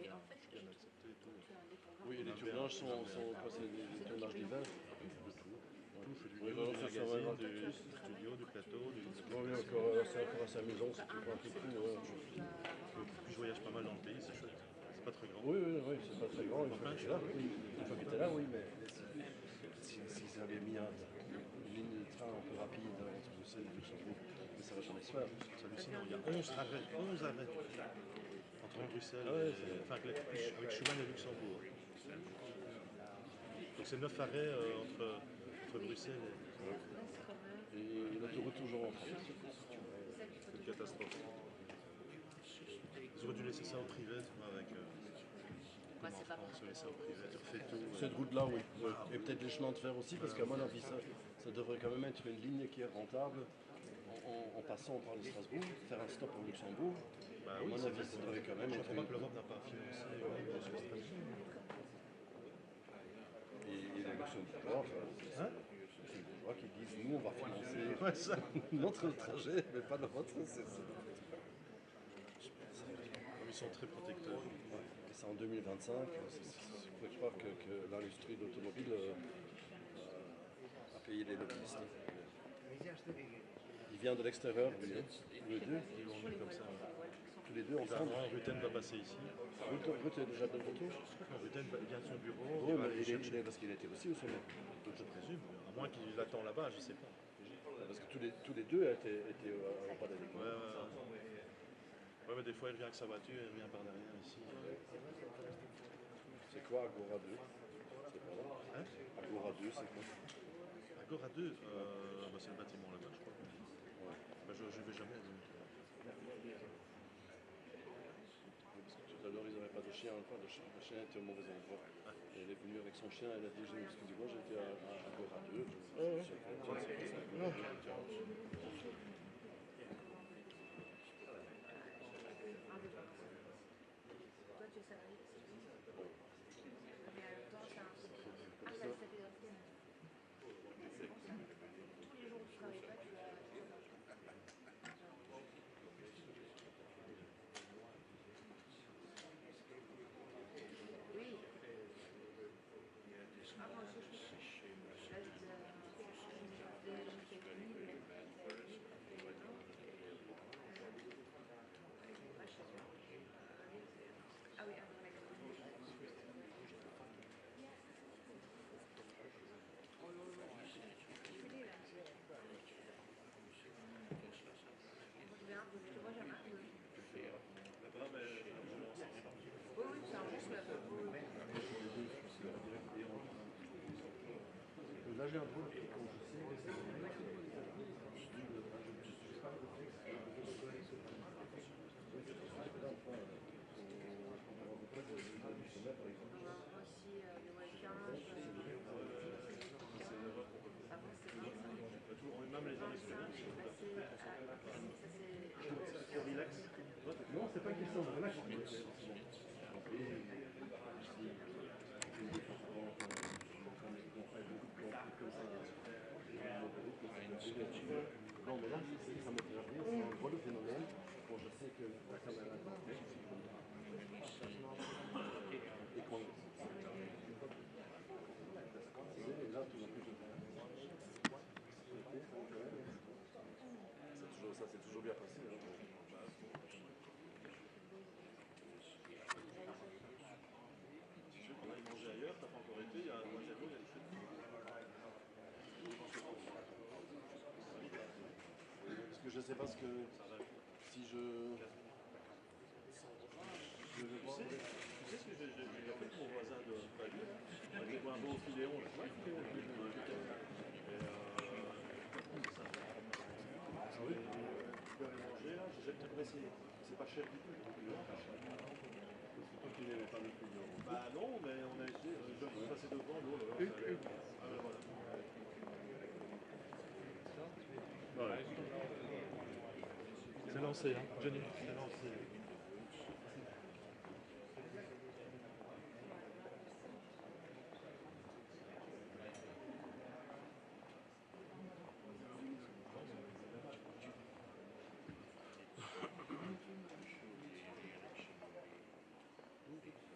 bien accepté et tout. Oui, et les tournages sont quoi, c'est des tournages d'hiver? De tout. Tout, je fais du Oui, news, voilà, du ça magazine, va. du studio, du plateau, du... Oui, c'est encore assez amusant, c'est toujours un peu de tout. Ouais. Puis je voyage pas mal dans le pays, c'est chouette. C'est pas très grand. Oui, c'est pas très grand. Une fois que tu es là, oui. Une fois que tu es là, oui, mais s'ils avaient mis une ligne de train un peu rapide entre Bruxelles et Luxembourg, mais ça va jamais se faire. C'est hallucinant. Il y a 11 arrêts. 11 arrêts. Entre Bruxelles et... Enfin, avec Schumann et Luxembourg. Donc c'est 9 arrêts entre Bruxelles Et l'autoroute toujours en train. C'est une catastrophe. Ils auraient dû laisser ça au privé, tu vois, avec... comme en France, laisser ça au privé, tu refais tout. Cette route-là, oui. Et peut-être les chemins de fer aussi, parce qu'à mon avis, ça devrait quand même être une ligne qui est rentable en passant par le Strasbourg, faire un stop au Luxembourg. Bah à oui, mon avis, ça devrait quand même je être crois pas que l'Europe n'a pas financé sur Strasbourg. Et les Luxembourgeois, enfin, les Luxembourgeois qui disent nous on va financer notre trajet, mais pas le vôtre. Ils sont très protecteurs. Ouais. Et c'est en 2025, je peux croire que l'industrie de l'automobile a payé les lobbyistes. Il vient de l'extérieur, lui, hein. Tous les deux. Ils l'ont mis comme ça. Tous les deux ensemble. Rutte va passer ici. Rutte est déjà de retour. Rutte vient de son bureau. Oui, mais parce qu'il était aussi au sommet. Je présume, à moins qu'il l'attend là-bas, je sais pas. Parce que tous les deux étaient en pas d'adéquat. Ouais, mais des fois il revient avec sa voiture, il revient par derrière ici. C'est quoi Agora 2? C'est pas là. Hein? Agora 2, c'est quoi? Agora 2, c'est le bâtiment là-bas, je crois. Ouais. Bah, je vais jamais. Parce que tout à l'heure, ils n'avaient pas de chien. Le chien était au mauvais endroit. Et elle est venue avec son chien, elle a dit excusez-moi, j'étais à Agora 2. Toi, tu es salarié de cette vie. Mais en même temps, c'est un truc. Ah, ça, c'est des anciennes. C'est bon ça. Tous les jours où tu travailles pas, tu vas. Oui. Ah, moi aussi, je suis là, ah oui, oui, c'est un juste là-bas. Là, j'ai un drôle de quand je sais que c'est même les années suivantes, c'est relax. Non, c'est pas une question de relax. Non, mais là, ça me fait rire, c'est un drôle de phénomène. Bon, je sais que la caméra est et quand et là, tout d'un coup, ça s'est toujours bien passé. Hein. On a mangé ailleurs, t'as pas encore été, il y a un mois il y a des fêtes. Parce que je sais pas ce que... Si je... Tu sais ce que j'ai fait avec mon voisin de Palu, avec un beau filéon là. Ah oui. Tu peux aller manger là, j'ai peut-être essayé. C'est pas cher du tout. Toi qui n'aimais pas le filéon. Bah non, mais on a essayé, je suis passé devant, l'eau. Ah ben voilà. Ouais. C'est lancé, hein, Jenny. C'est lancé.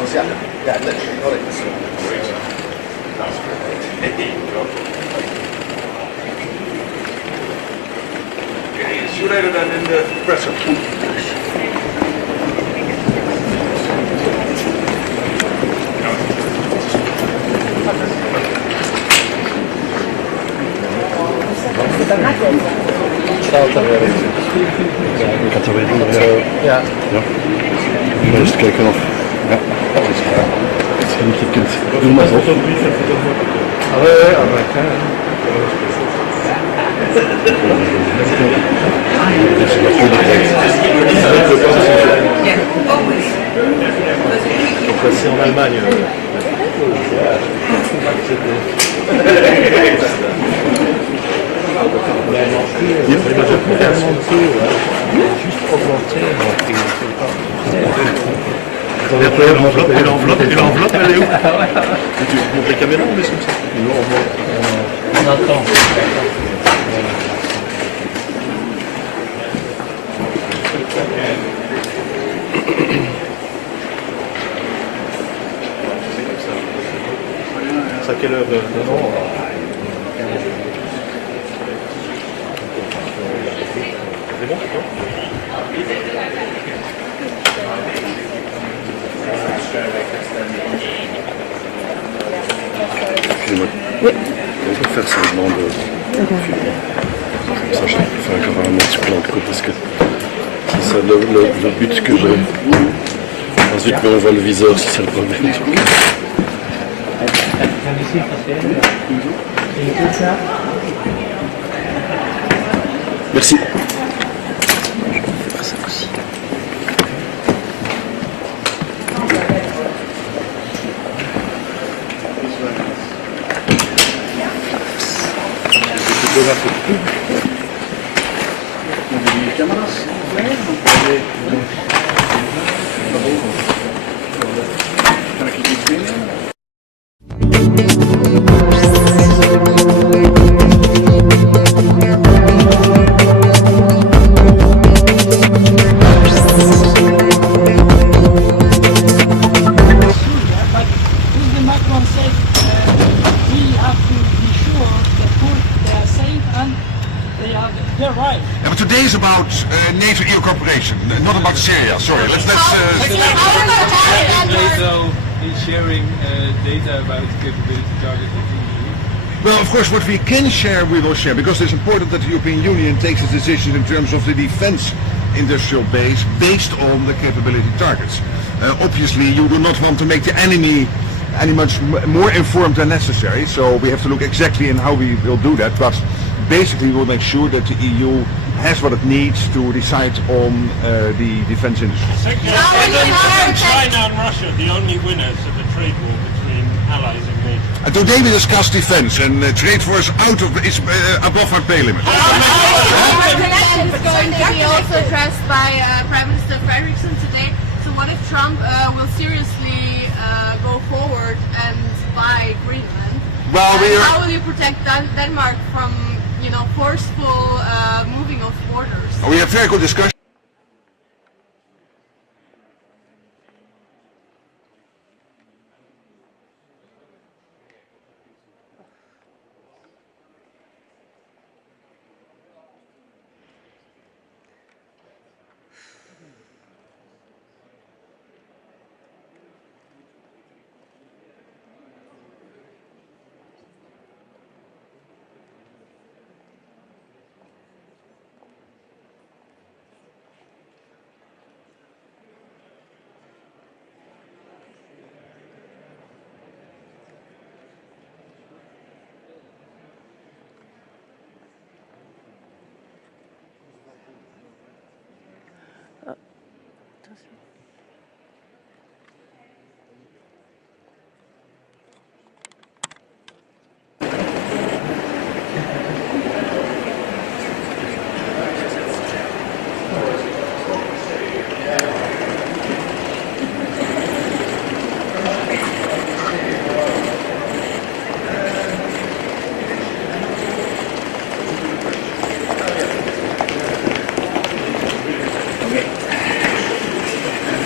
See you later then in the presser. Ik had er weer in. Ja. Eerst kijken of. Ja, dat is klaar. Als je niet kunt, doe maar zo. Donc là, c'est en Allemagne. Juste augmenter. Et l'enveloppe, elle est où? Tu montres les caméras, on laisse comme ça. On attend. C'est à quelle heure? C'est bon, Excusez-moi. Oui. On peut faire semblant de. Comme ça, je peux faire encore un petit plan de coup parce que c'est ça le but que j'ai. Ensuite, on voit le viseur si c'est le problème. Merci. But today is about NATO-EU cooperation, not about Syria. Sorry, let's. NATO is sharing data about capability targets with the EU. Well, of course, what we can share, we will share, because it's important that the European Union takes its decision in terms of the defense industrial base based on the capability targets. Obviously, you do not want to make the enemy any much more informed than necessary, so we have to look exactly in how we will do that, but basically we'll make sure that the EU has what it needs to decide on the defense industry. China and Russia the only winners of the trade war between allies and NATO? And today we discussed defense, and trade war is above our pay limit. Our connection is going to be also addressed by Prime Minister Frederiksen today. So what if Trump will seriously go forward and buy Greenland? Well, how will you protect Denmark from, forceful moving of borders? we have very good discussion.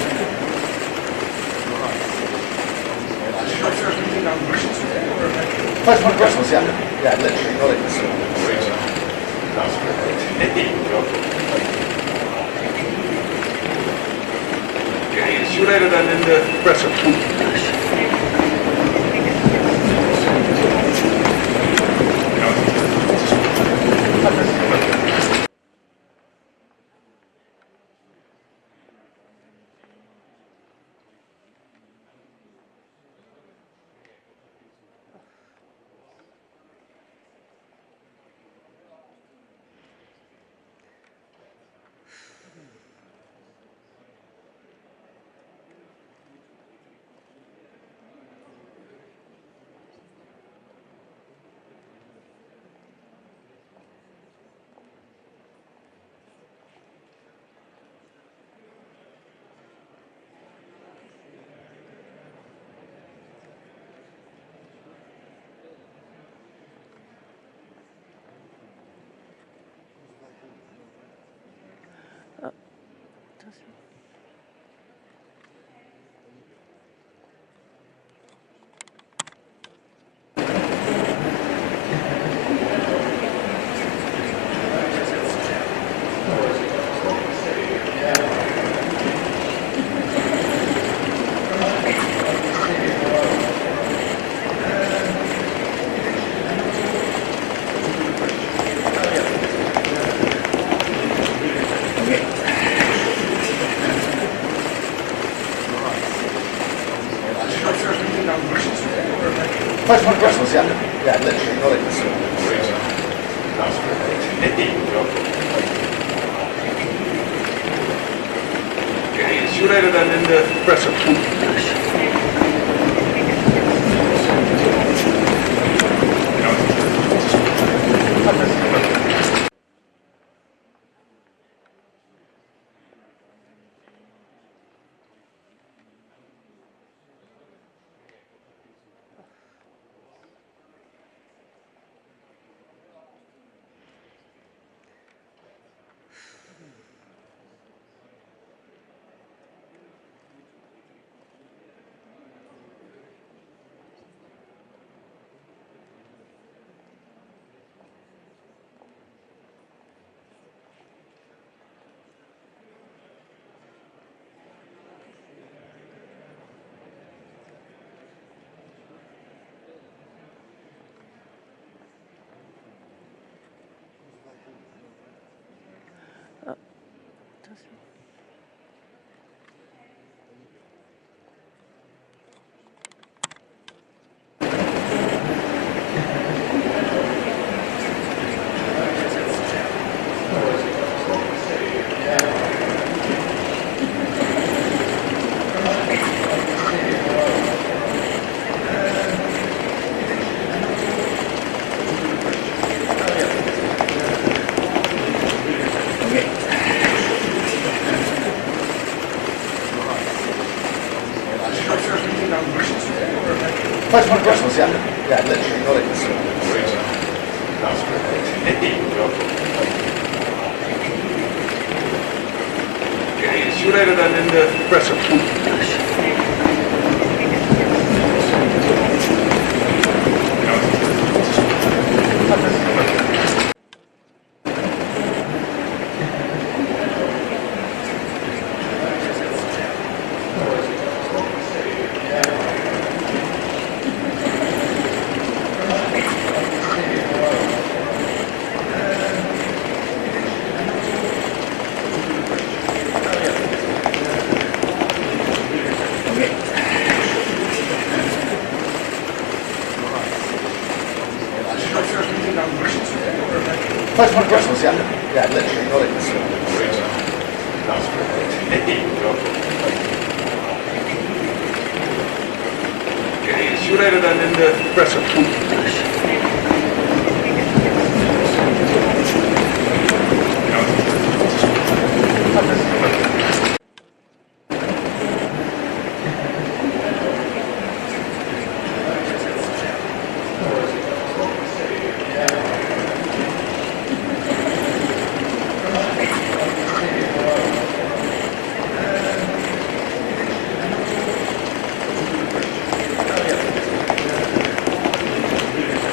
First one Christmas, yeah. Yeah, literally, not even. Okay, see you later then in the presser. First one Christmas, yeah. Yeah, literally, not even. Okay, see you later then in the presser. First one Christmas, yeah. Yeah, literally, not even. Okay, see you later then in the presser. First one Christmas, yeah. Yeah, literally, not even. Okay, see you later then in the presser.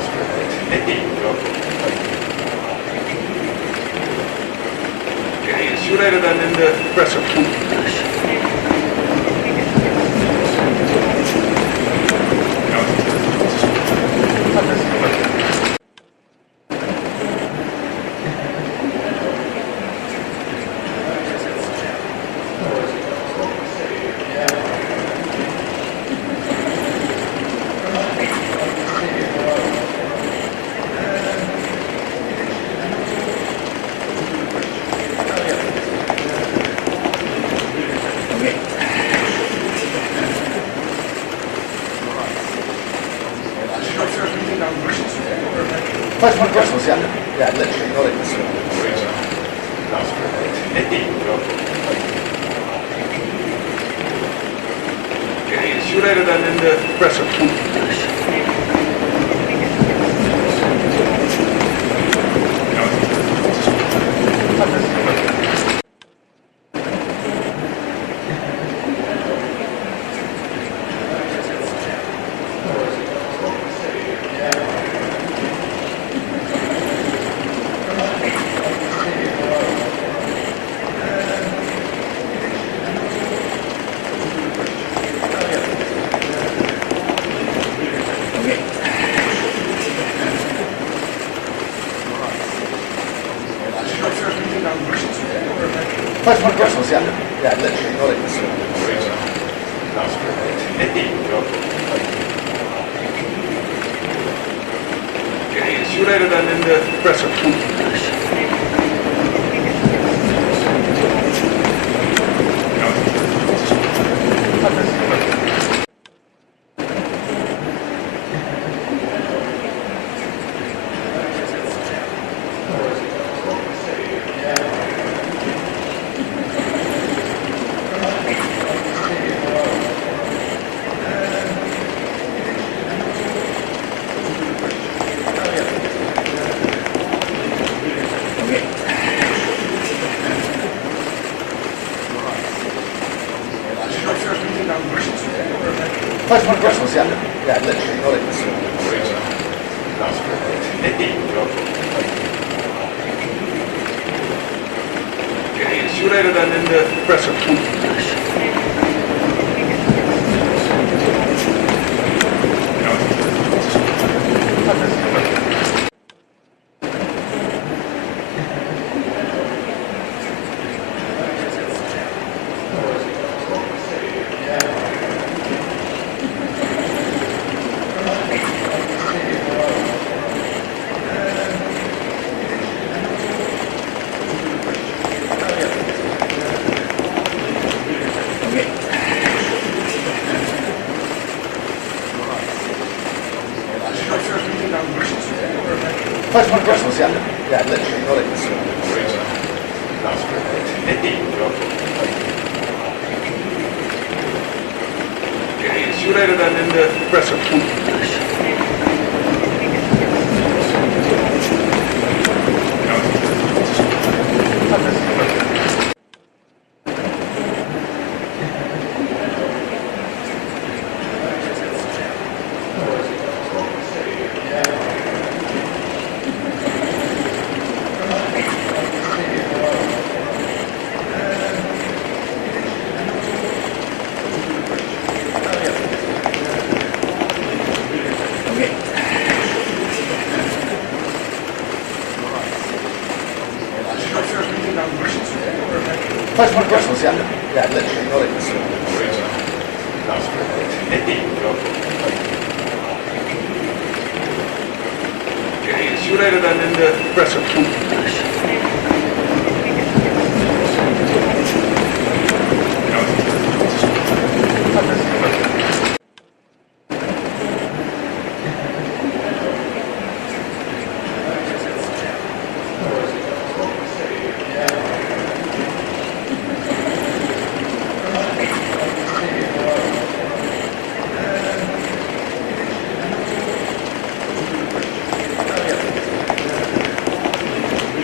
Okay, see you later then in the presser. First one questions, yeah. Yeah, literally, not even so. Okay, see you later then in the presser. First one questions, yeah. Yeah, literally, not even so. Okay, see you later then in the presser. First one questions, yeah. Yeah, literally, not even so. Okay, see you later then in the presser. First one questions, yeah. Yeah, literally, not even so. Okay, see you later then in the presser. First one questions, yeah. Yeah, literally, not even so. Okay, see you later then in the presser.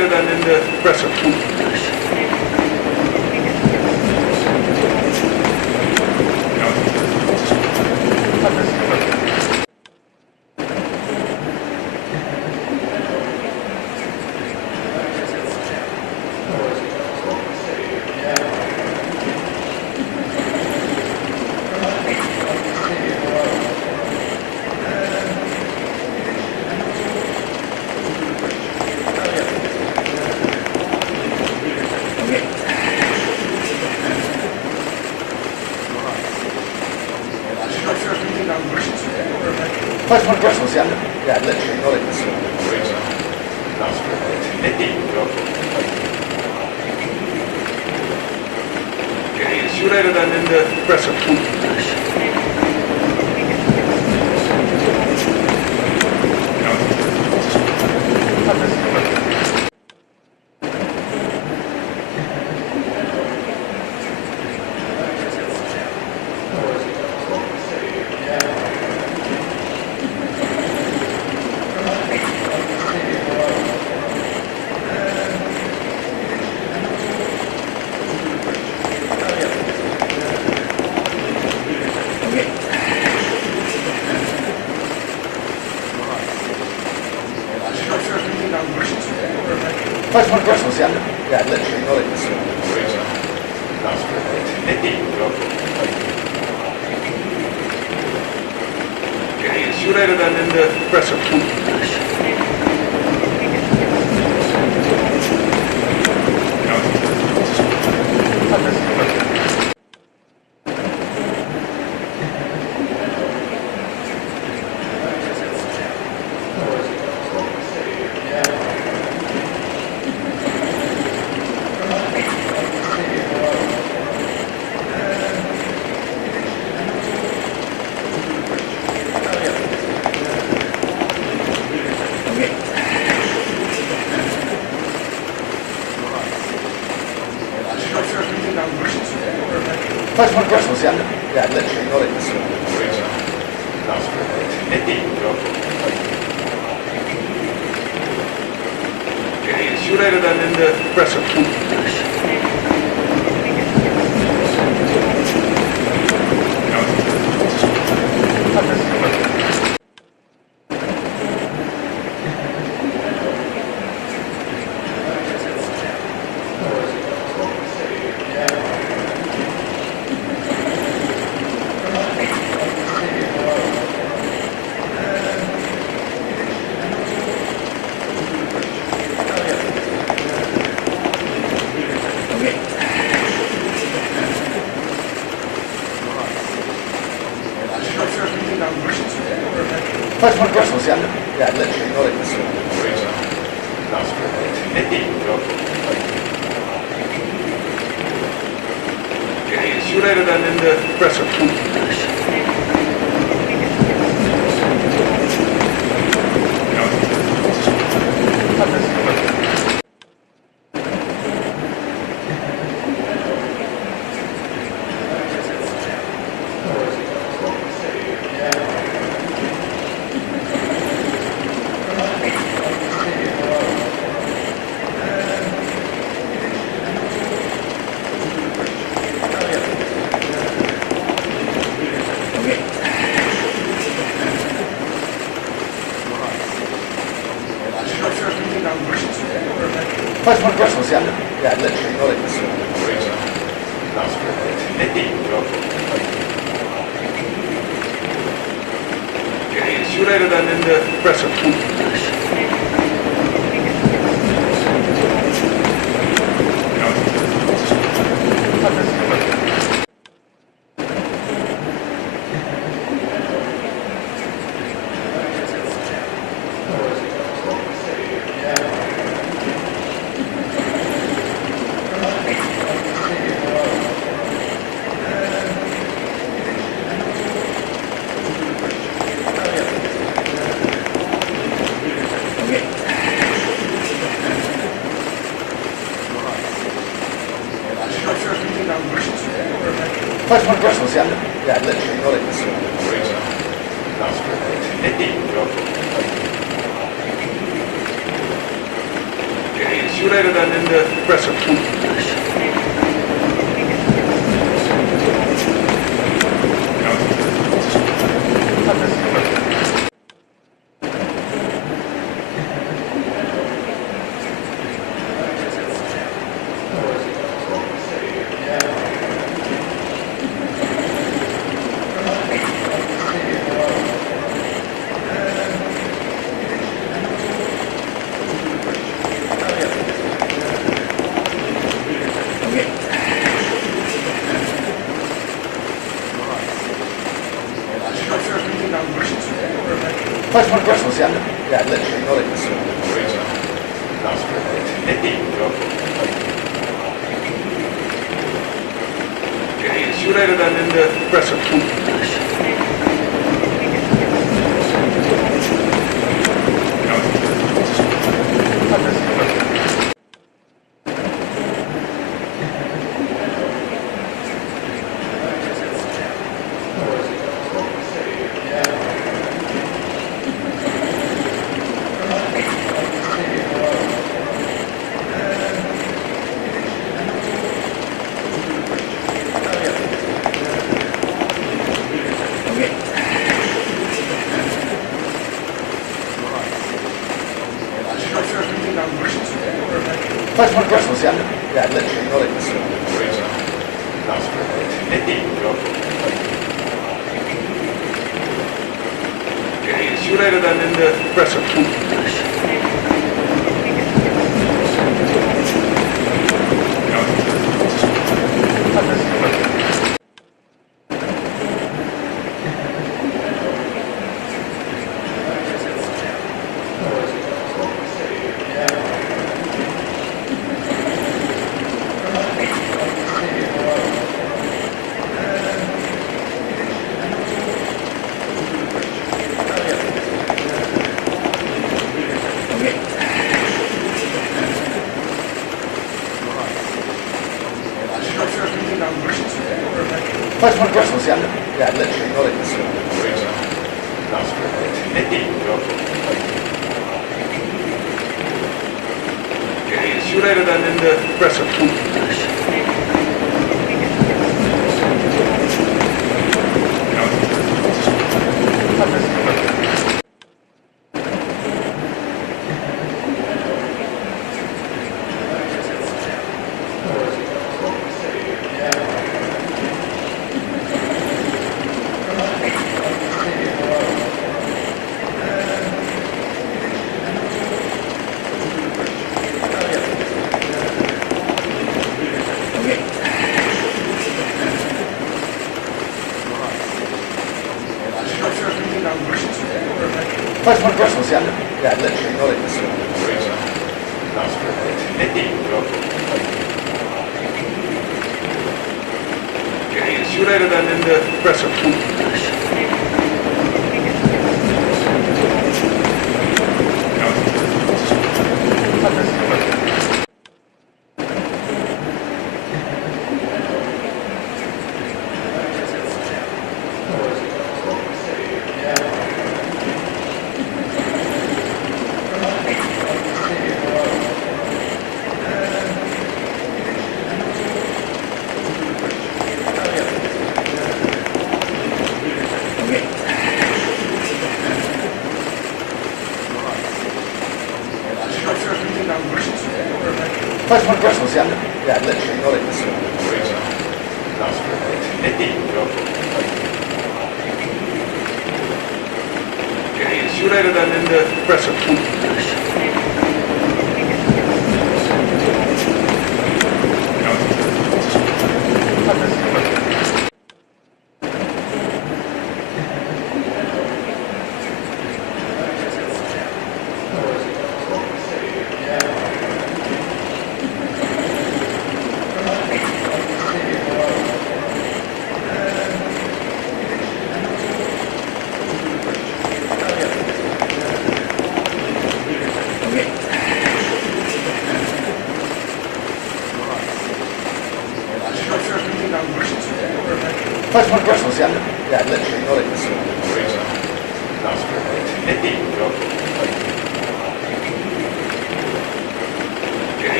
than in the presser. First one Brussels, yeah. Yeah, literally got it. Okay, see you later then in the presser. First one Brussels, yeah. Yeah, literally got it. Okay, see you later then in the presser. First one Brussels, yeah. Yeah, literally got it. Okay, see you later then in the presser. First one Brussels, yeah. Yeah, literally got it. Okay, see you later then in the presser. First one Brussels, yeah. Yeah, literally got it. Okay, see you later then in the presser. First one Brussels, yeah. Yeah, literally got it. Okay, see see you later then in the presser. First one Brussels, yeah. Yeah, literally, not even Okay, see you later then in the presser. First one Brussels, yeah. Yeah, literally, not even Okay, see you later then in the presser. First one Brussels, yeah. Yeah, literally, not even Okay, see you later then in the presser. First one Brussels, yeah. Yeah, literally, not even Okay, see you later then in the presser. First one Brussels, yeah. Yeah, literally, not even Okay, see you later then in the presser. First one Brussels, yeah. Yeah, literally, not even Okay,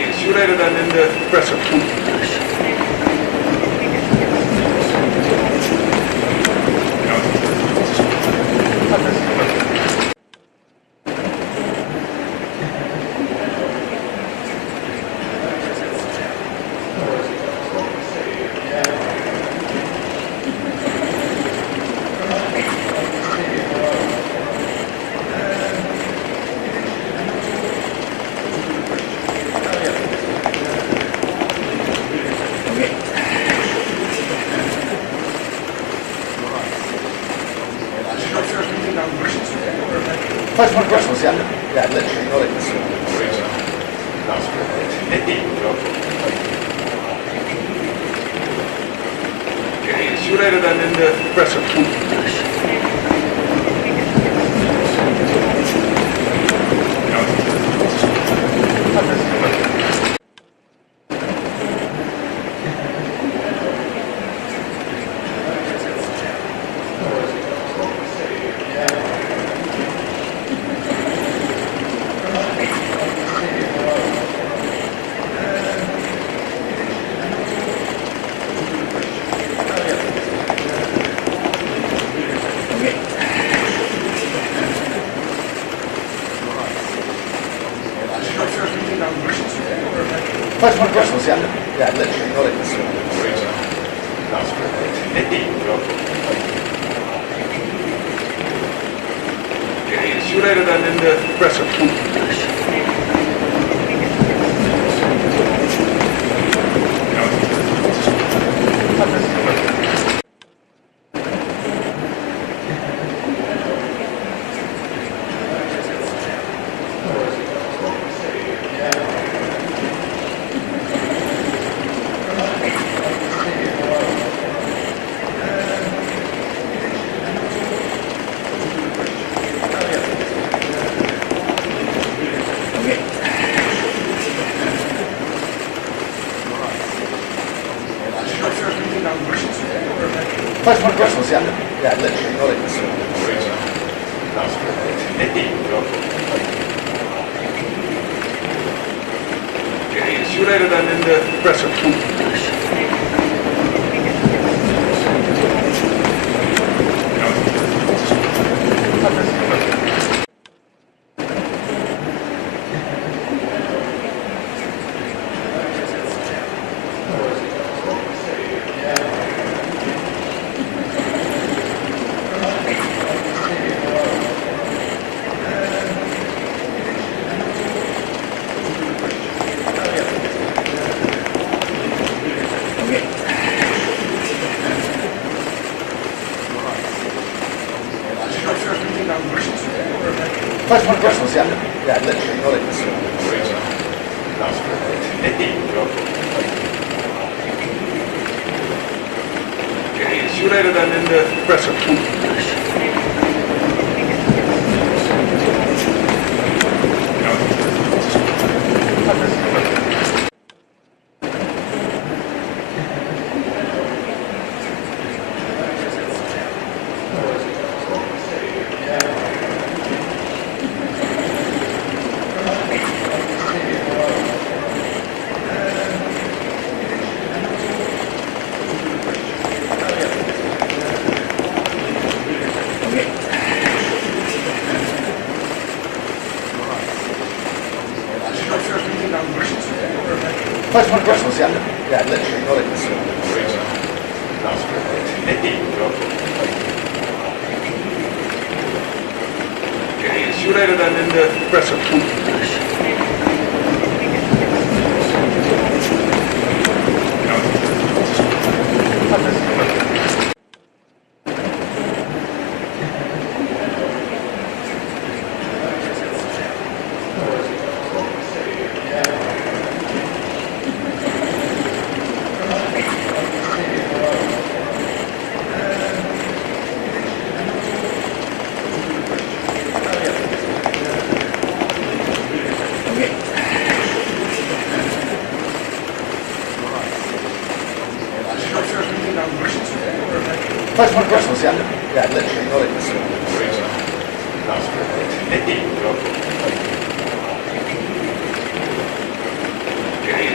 See you later then in the presser. First one questions, yeah. Yeah, literally, not it. See you later then in the presser. First one questions, yeah. Yeah, literally, not it. See you later then in the presser. First one questions, yeah. Yeah, literally, not it. See you later then in the presser. First one questions, yeah. Yeah, literally, not it. See you later then in the presser. First one questions, yeah. Yeah, literally, not it. See you later then in the presser. First one questions, yeah. Yeah, literally, not it.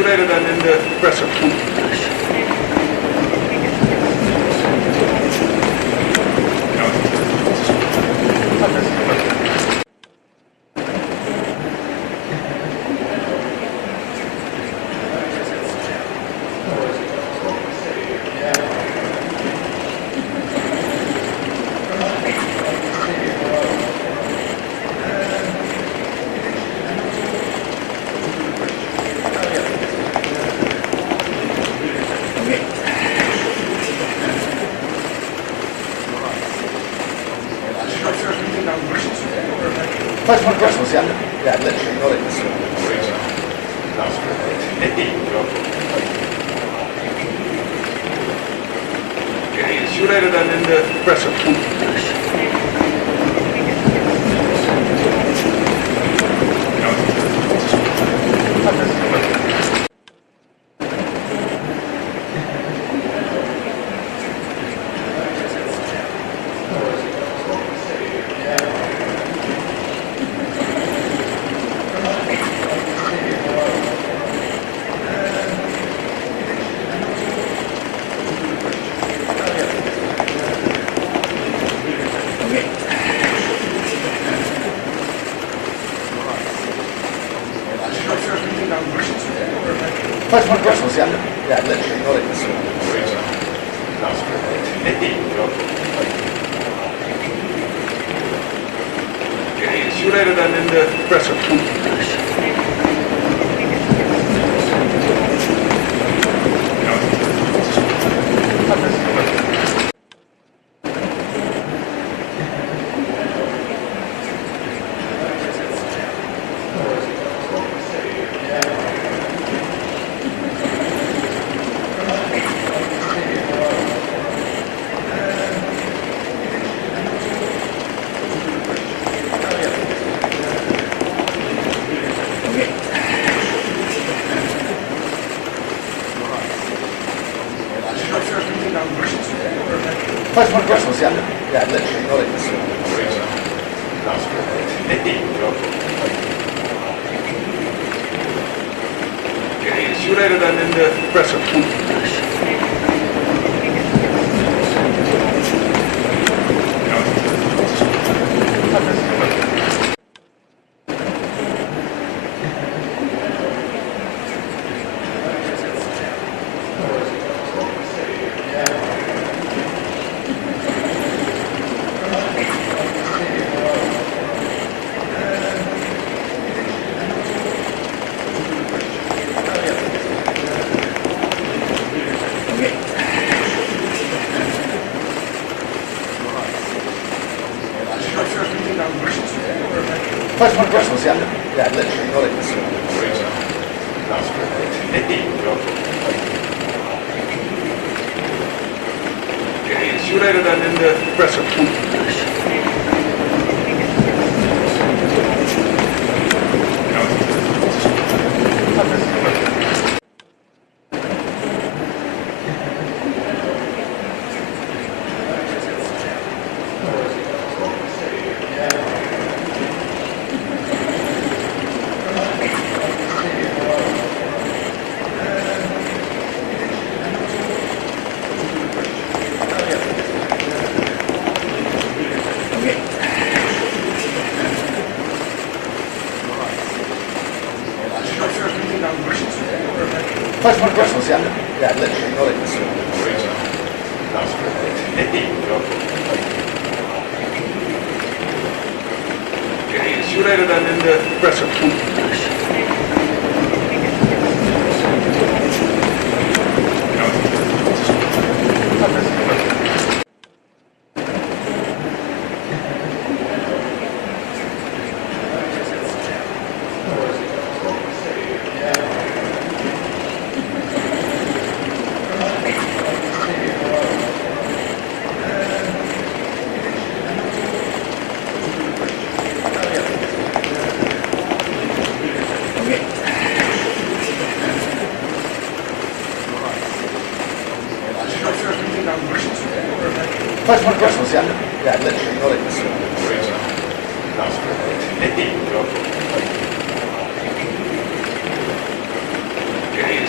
you later then in the presser. First one Christmas, yeah. Yeah, literally, got it. Okay, see you later then in the presser. First one Christmas, yeah. Yeah, literally, got it. Okay, see you later then in the presser. First one Christmas, yeah. Yeah, literally, got it. Okay, see you later then in the presser. First one Christmas, yeah. Yeah, literally, got it. Okay, see you later then in the presser. First one Christmas, yeah. Yeah, literally, got it. Okay, see you later then in the presser. First one Christmas, yeah. Yeah, literally, got it. Okay,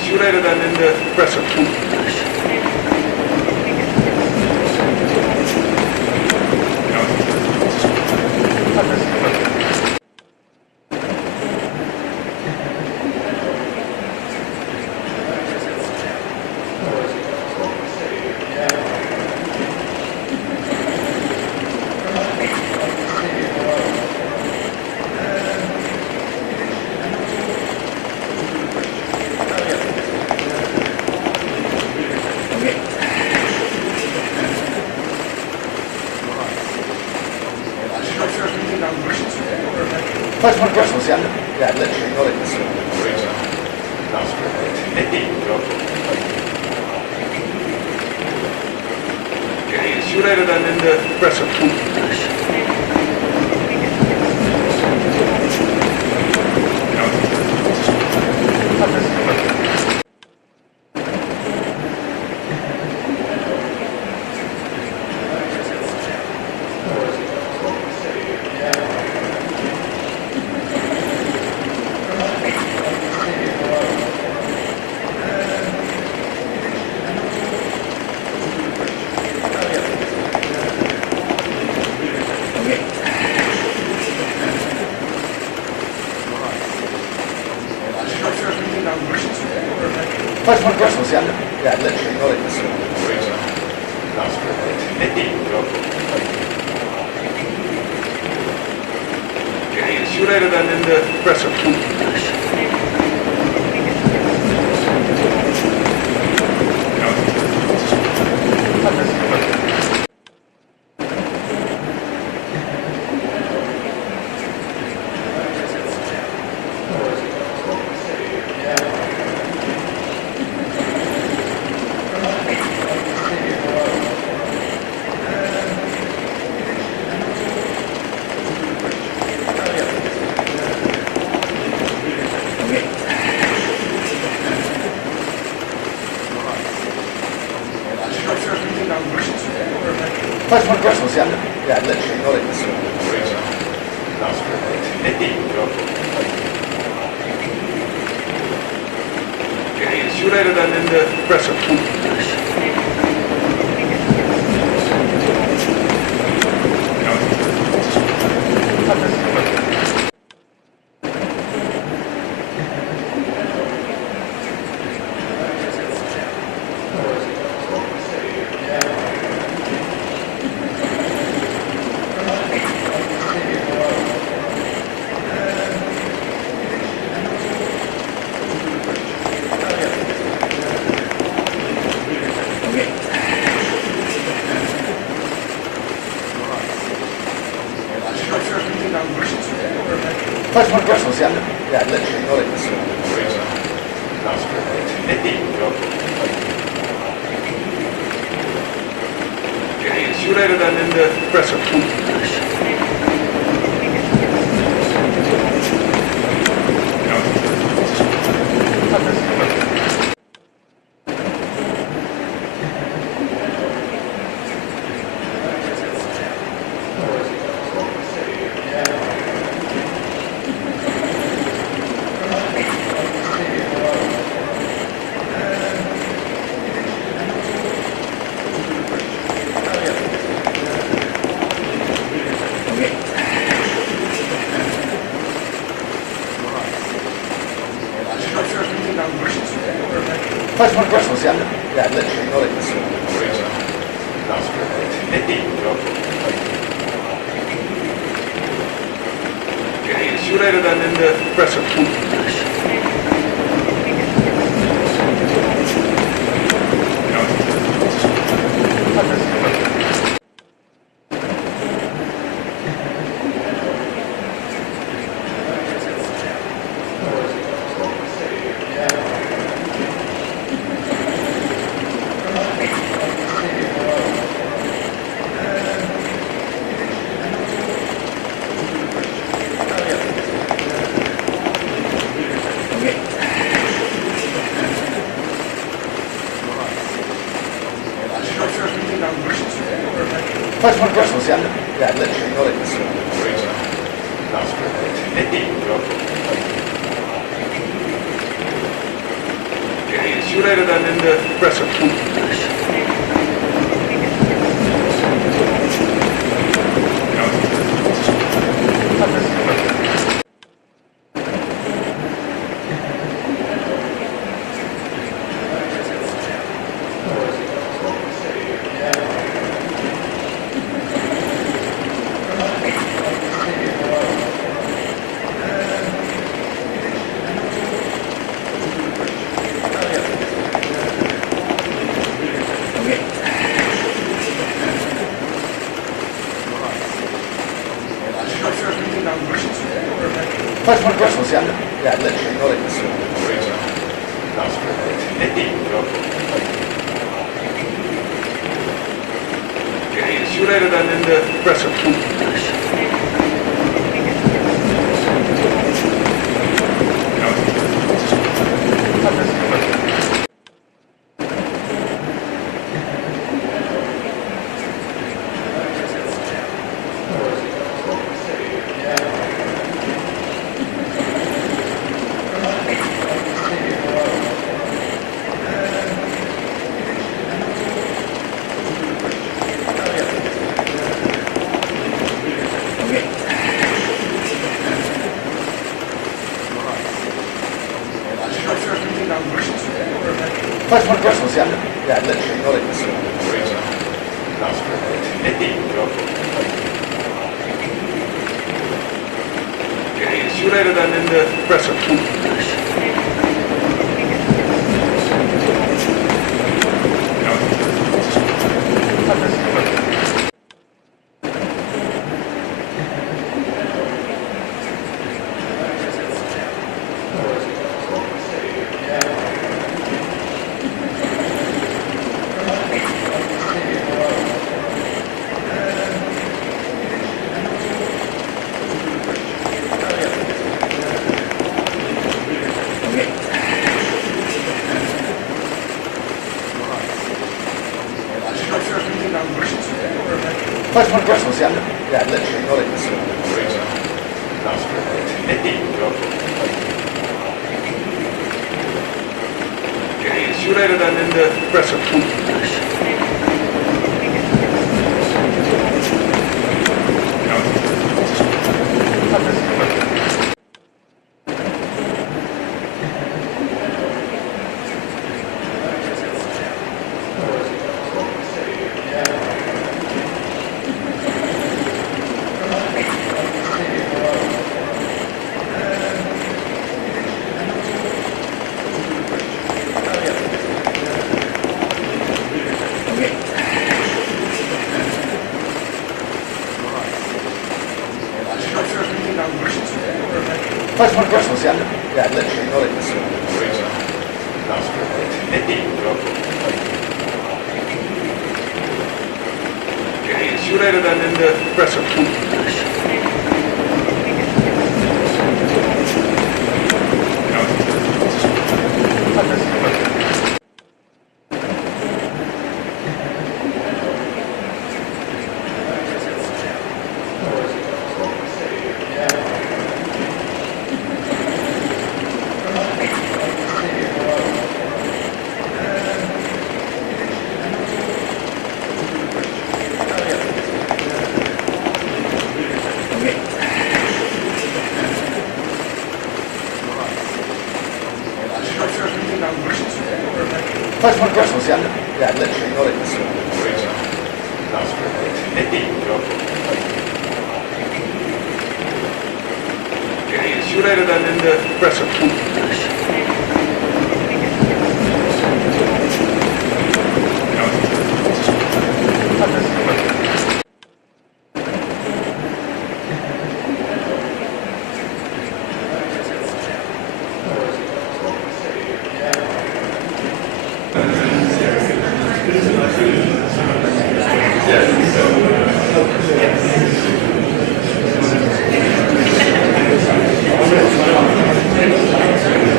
see you later then in the presser. First one Brussels, yeah. Yeah, literally, got it. Okay, see you later then in the presser. First one Brussels, yeah. Yeah, literally, got it. Okay, see you later then in the presser. First one Brussels, yeah. Yeah, literally, got it. Okay, see you later then in the presser. First one Brussels, yeah. Yeah, literally, got it. Okay, see you later then in the presser. First one Brussels, yeah. Yeah, literally, got it. Okay, see you later then in the presser. First one Brussels, yeah. Yeah, literally, got it. Okay, Okay, see you later then in the presser. First one Brussels, yeah. Yeah, literally, got it. Okay, see you later then in the presser. First one Brussels, yeah. Yeah, literally, got it. Okay, see you later then in the presser. First one Brussels, yeah. Yeah, literally, got it. Okay, see you later then in the presser. First one Brussels, yeah. Yeah, literally, got it. Okay, see you later then in the presser. First one Brussels, yeah. Yeah, literally, got it. Okay, see you later then in the presser.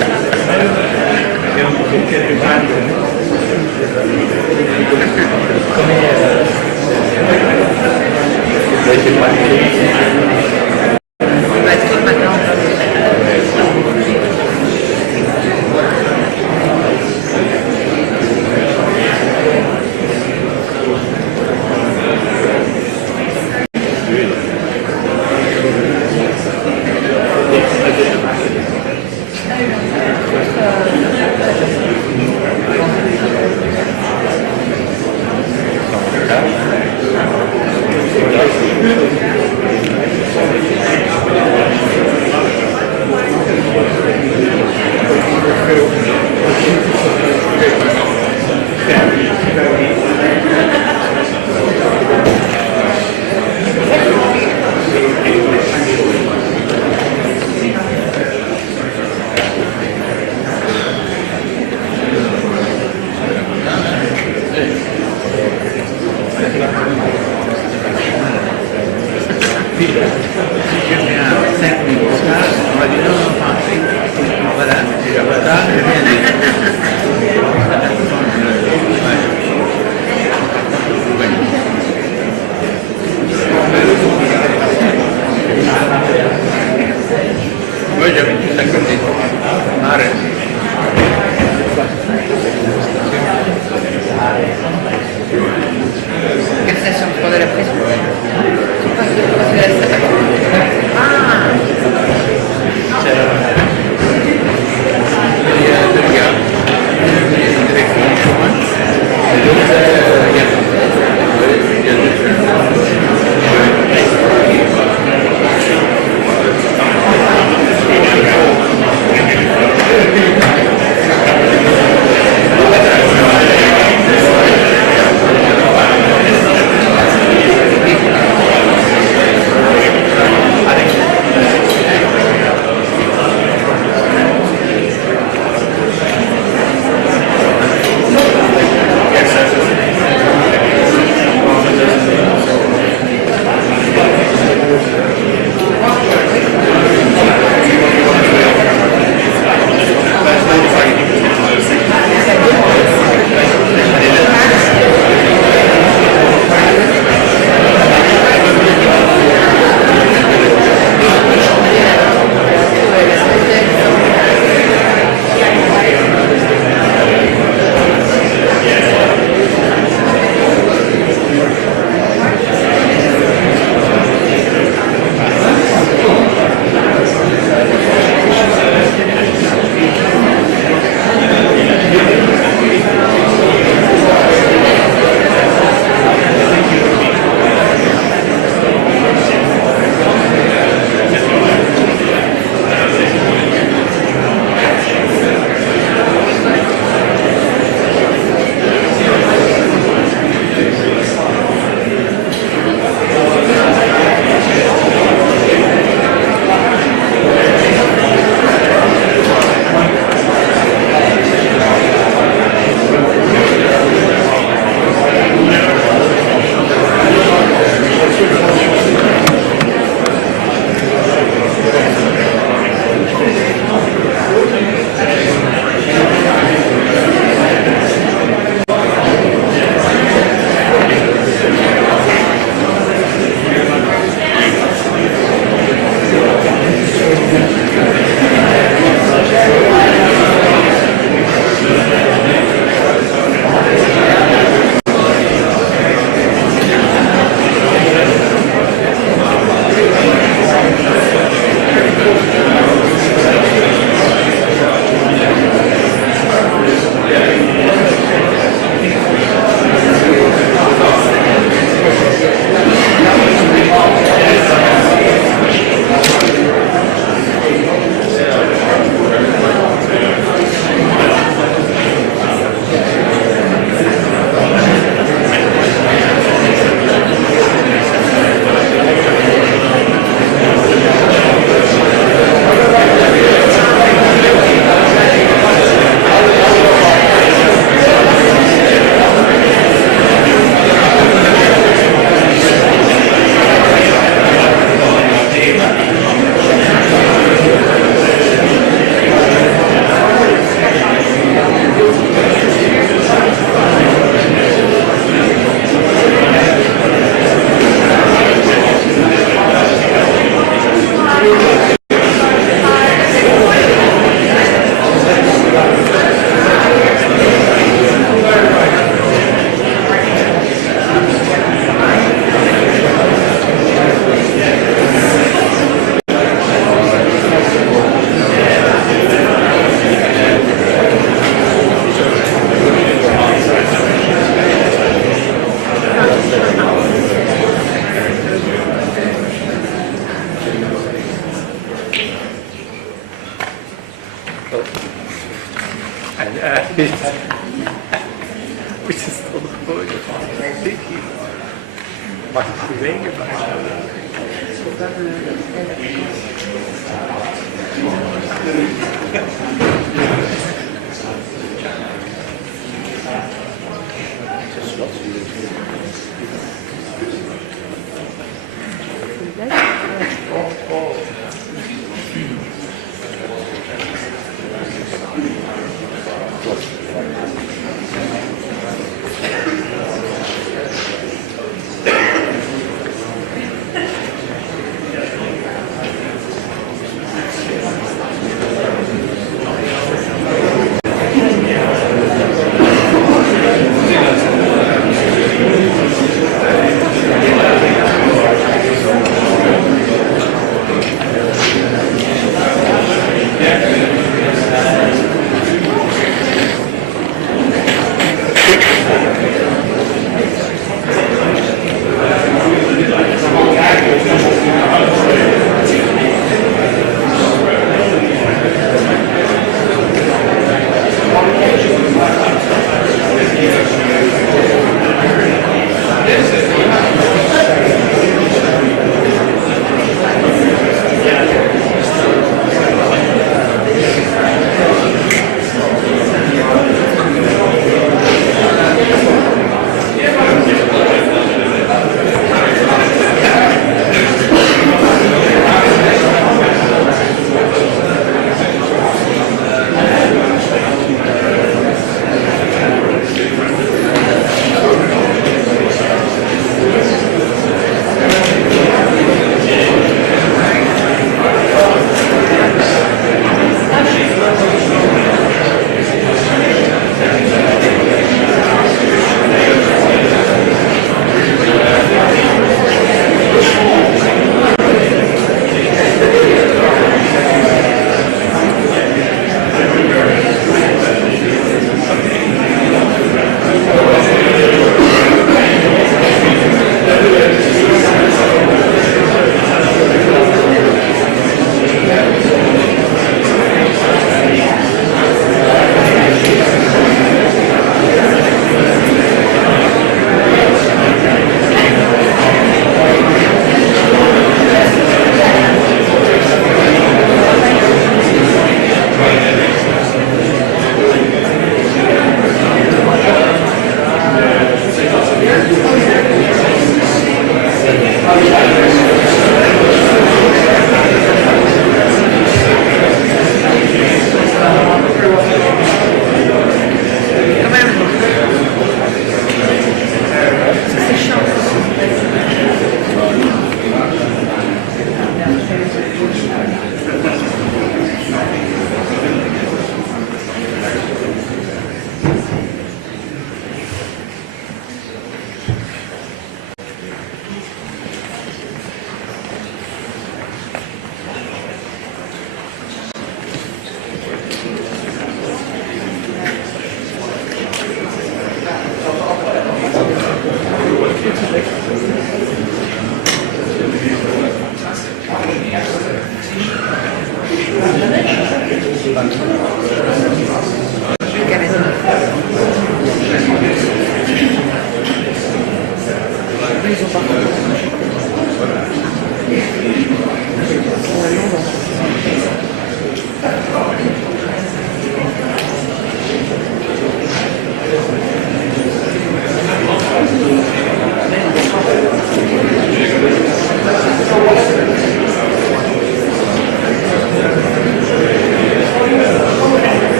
And we just don't know what thinking. Wat bewegen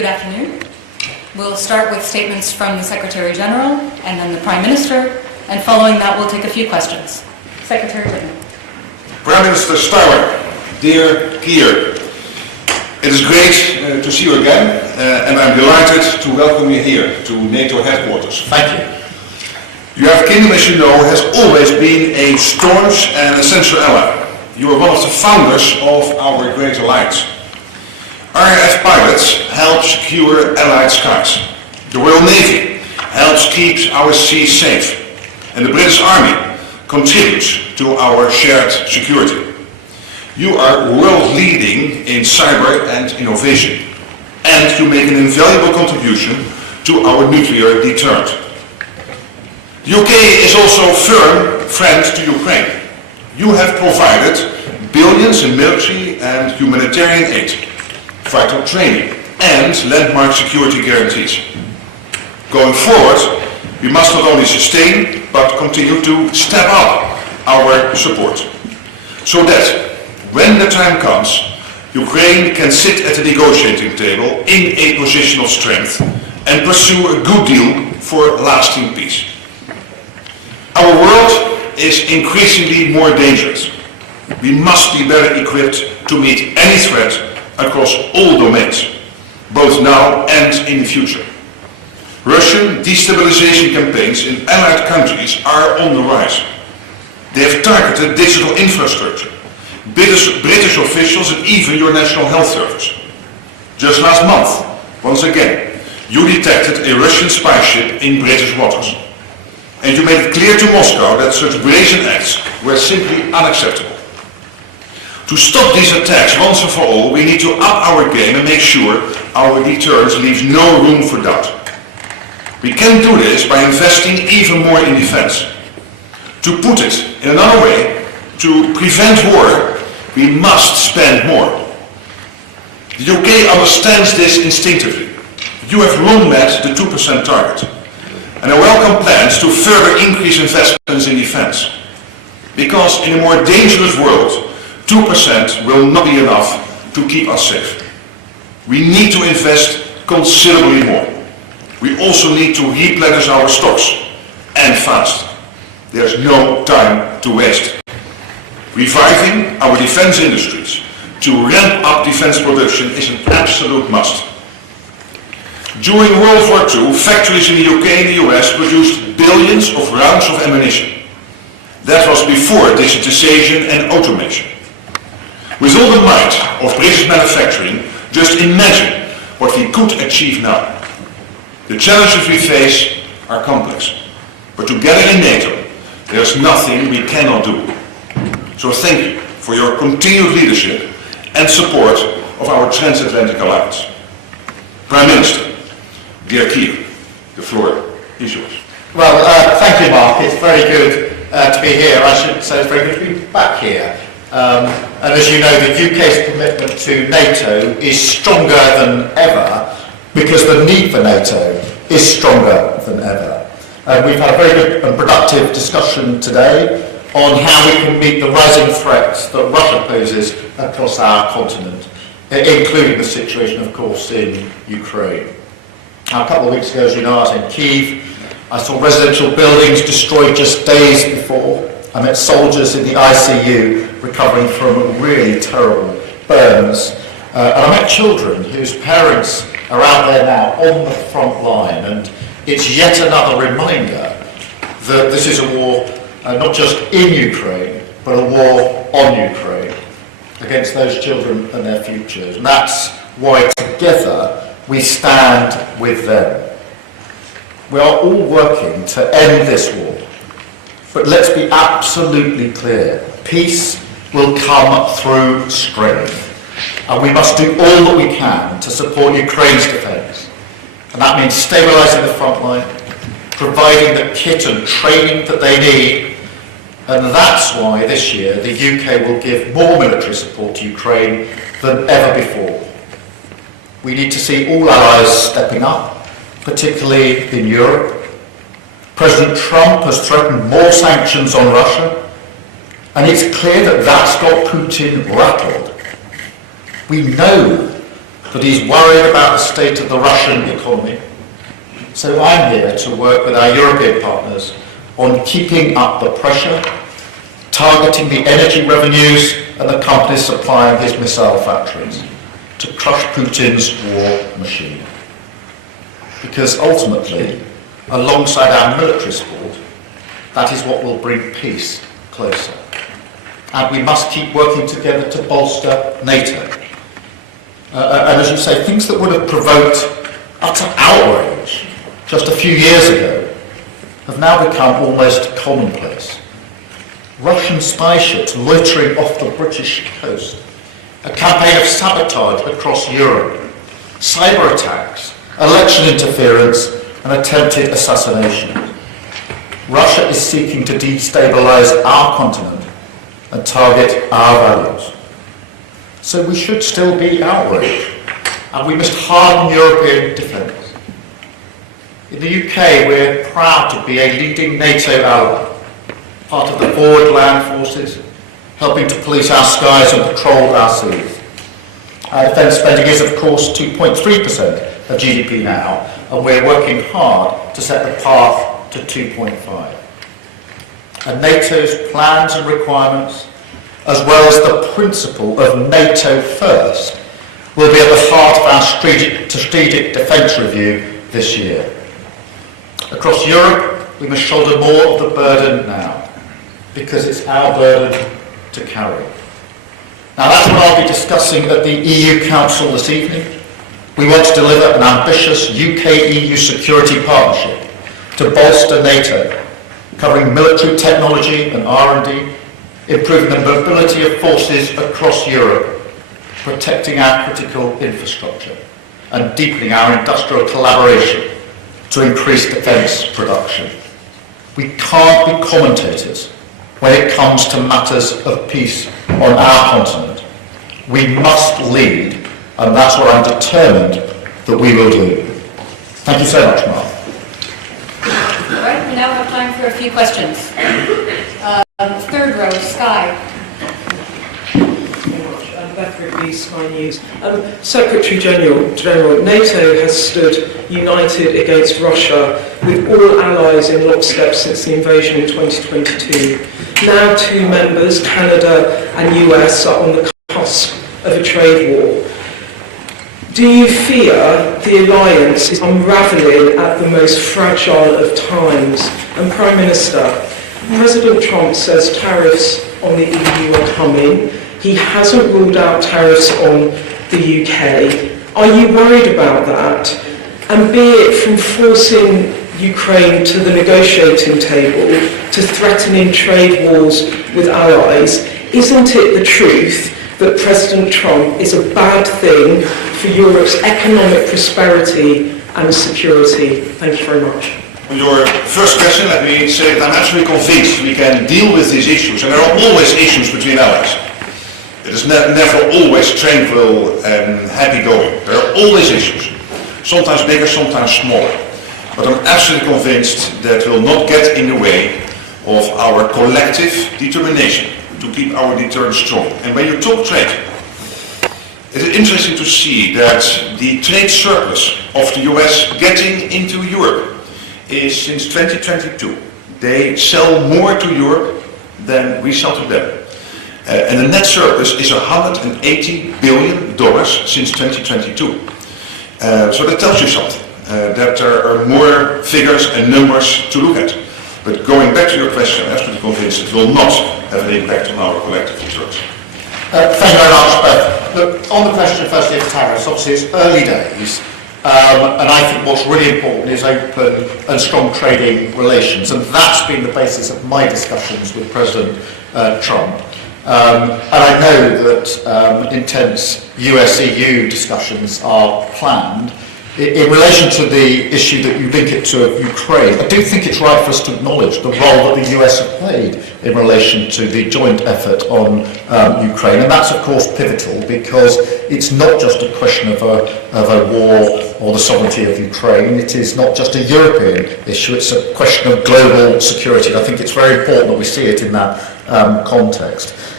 Good afternoon. We'll start with statements from the Secretary General and then the Prime Minister, and following that we'll take a few questions. Secretary General. Prime Minister Starmer, dear Keir, it is great to see you again, and I'm delighted to welcome you here to NATO headquarters. Thank you. The United Kingdom, as you know, has always been a staunch and essential ally. You are one of the founders of our great alliance. RAF pilots help secure Allied skies. The Royal Navy helps keep our seas safe. And the British Army contributes to our shared security. You are world-leading in cyber and innovation. And you make an invaluable contribution to our nuclear deterrent. The UK is also a firm friend to Ukraine. You have provided billions in military and humanitarian aid, vital training and landmark security guarantees. Going forward, we must not only sustain but continue to step up our support so that when the time comes, Ukraine can sit at the negotiating table in a position of strength and pursue a good deal for lasting peace. Our world is increasingly more dangerous. We must be better equipped to meet any threat across all domains, both now and in the future. Russian destabilization campaigns in allied countries are on the rise. They have targeted digital infrastructure, British officials and even your National Health Service. Just last month, once again, you detected a Russian spy ship in British waters. And you made it clear to Moscow that such brazen acts were simply unacceptable. To stop these attacks once and for all, we need to up our game and make sure our deterrence leaves no room for doubt. We can do this by investing even more in defense. To put it in another way, to prevent war, we must spend more. The UK understands this instinctively. You have long met the 2% target. And I welcome plans to further increase investments in defense. Because in a more dangerous world, 2% will not be enough to keep us safe. We need to invest considerably more. We also need to replenish our stocks, and fast. There's no time to waste. Reviving our defense industries to ramp up defense production is an absolute must. During World War II, factories in the UK and the US produced billions of rounds of ammunition. That was before digitization and automation. With all the might of British manufacturing, just imagine what we could achieve now. The challenges we face are complex, but together in NATO, there's nothing we cannot do. So thank you for your continued leadership and support of our Transatlantic Alliance. Prime Minister, dear Keir, the floor is yours. Well, thank you, Mark. It's very good to be here. I should say it's very good to be back here. And as you know, the UK's commitment to NATO is stronger than ever because the need for NATO is stronger than ever. We've had a very good and productive discussion today on how we can meet the rising threats that Russia poses across our continent, including the situation, of course, in Ukraine. Now, a couple of weeks ago, as you know, I was in Kyiv. I saw residential buildings destroyed just days before. I met soldiers in the ICU recovering from really terrible burns. And I met children whose parents are out there now on the front line. And it's yet another reminder that this is a war not just in Ukraine, but a war on Ukraine against those children and their futures. And that's why together we stand with them. We are all working to end this war. But let's be absolutely clear. Peace will come through strength. And we must do all that we can to support Ukraine's defence. And that means stabilising the front line, providing the kit and training that they need. And that's why this year the UK will give more military support to Ukraine than ever before. We need to see all allies stepping up, particularly in Europe. President Trump has threatened more sanctions on Russia, and it's clear that that's got Putin rattled. We know but he's worried about the state of the Russian economy. So I'm here to work with our European partners on keeping up the pressure, targeting the energy revenues and the companies supplying his missile factories to crush Putin's war machine. Because ultimately, alongside our military support, that is what will bring peace closer. And we must keep working together to bolster NATO. And as you say, things that would have provoked utter outrage just a few years ago have now become almost commonplace. Russian spy ships loitering off the British coast, a campaign of sabotage across Europe, cyber attacks, election interference and attempted assassination. Russia is seeking to destabilise our continent and target our values. So we should still be outraged, and we must harden European defence. In the UK, we're proud to be a leading NATO ally, part of the forward land forces, helping to police our skies and patrol our seas. Our defence spending is, of course, 2.3% of GDP now, and we're working hard to set the path to 2.5. And NATO's plans and requirements, as well as the principle of NATO first, will be at the heart of our strategic defence review this year. Across Europe, we must shoulder more of the burden now, because it's our burden to carry. Now that's what I'll be discussing at the EU Council this evening. We want to deliver an ambitious UK-EU security partnership to bolster NATO, covering military technology and R&D, improving the mobility of forces across Europe, protecting our critical infrastructure, and deepening our industrial collaboration to increase defence production. We can't be commentators when it comes to matters of peace on our continent. We must lead, and that's what I'm determined that we will do. Thank you so much, Mark. All right, we now have time for a few questions. Third row, Sky. Sky News. Secretary General, NATO has stood united against Russia with all allies in lockstep since the invasion in 2022. Now two members, Canada and US, are on the cusp of a trade war. Do you fear the alliance is unravelling at the most fragile of times? And Prime Minister, President Trump says tariffs on the EU are coming. He hasn't ruled out tariffs on the UK. Are you worried about that? And be it from forcing Ukraine to the negotiating table to threatening trade wars with allies, isn't it the truth that President Trump is a bad thing for Europe's economic prosperity and security? Thank you very much. On your first question, let me say that I'm absolutely convinced we can deal with these issues, and there are always issues between allies. It is never always tranquil and happy-going. There are always issues, sometimes bigger, sometimes smaller. But I'm absolutely convinced that will not get in the way of our collective determination to keep our deterrence strong. And when you talk trade, it is interesting to see that the trade surplus of the US getting into Europe is since 2022. They sell more to Europe than we sell to them. And the net surplus is $180 billion since 2022. So that tells you something, that there are more figures and numbers to look at. But going back to your question, I'm absolutely convinced it will not have an impact on our collective deterrence. Thank you very much. Look, on the question firstly of tariffs, obviously it's early days, and I think what's really important is open and strong trading relations, and that's been the basis of my discussions with President Trump. And I know that intense US-EU discussions are planned. In relation to the issue that you link it to Ukraine, I do think it's right for us to acknowledge the role that the US have played in relation to the joint effort on Ukraine, and that's of course pivotal because it's not just a question of a war or the sovereignty of Ukraine. It is not just a European issue, it's a question of global security, and I think it's very important that we see it in that context.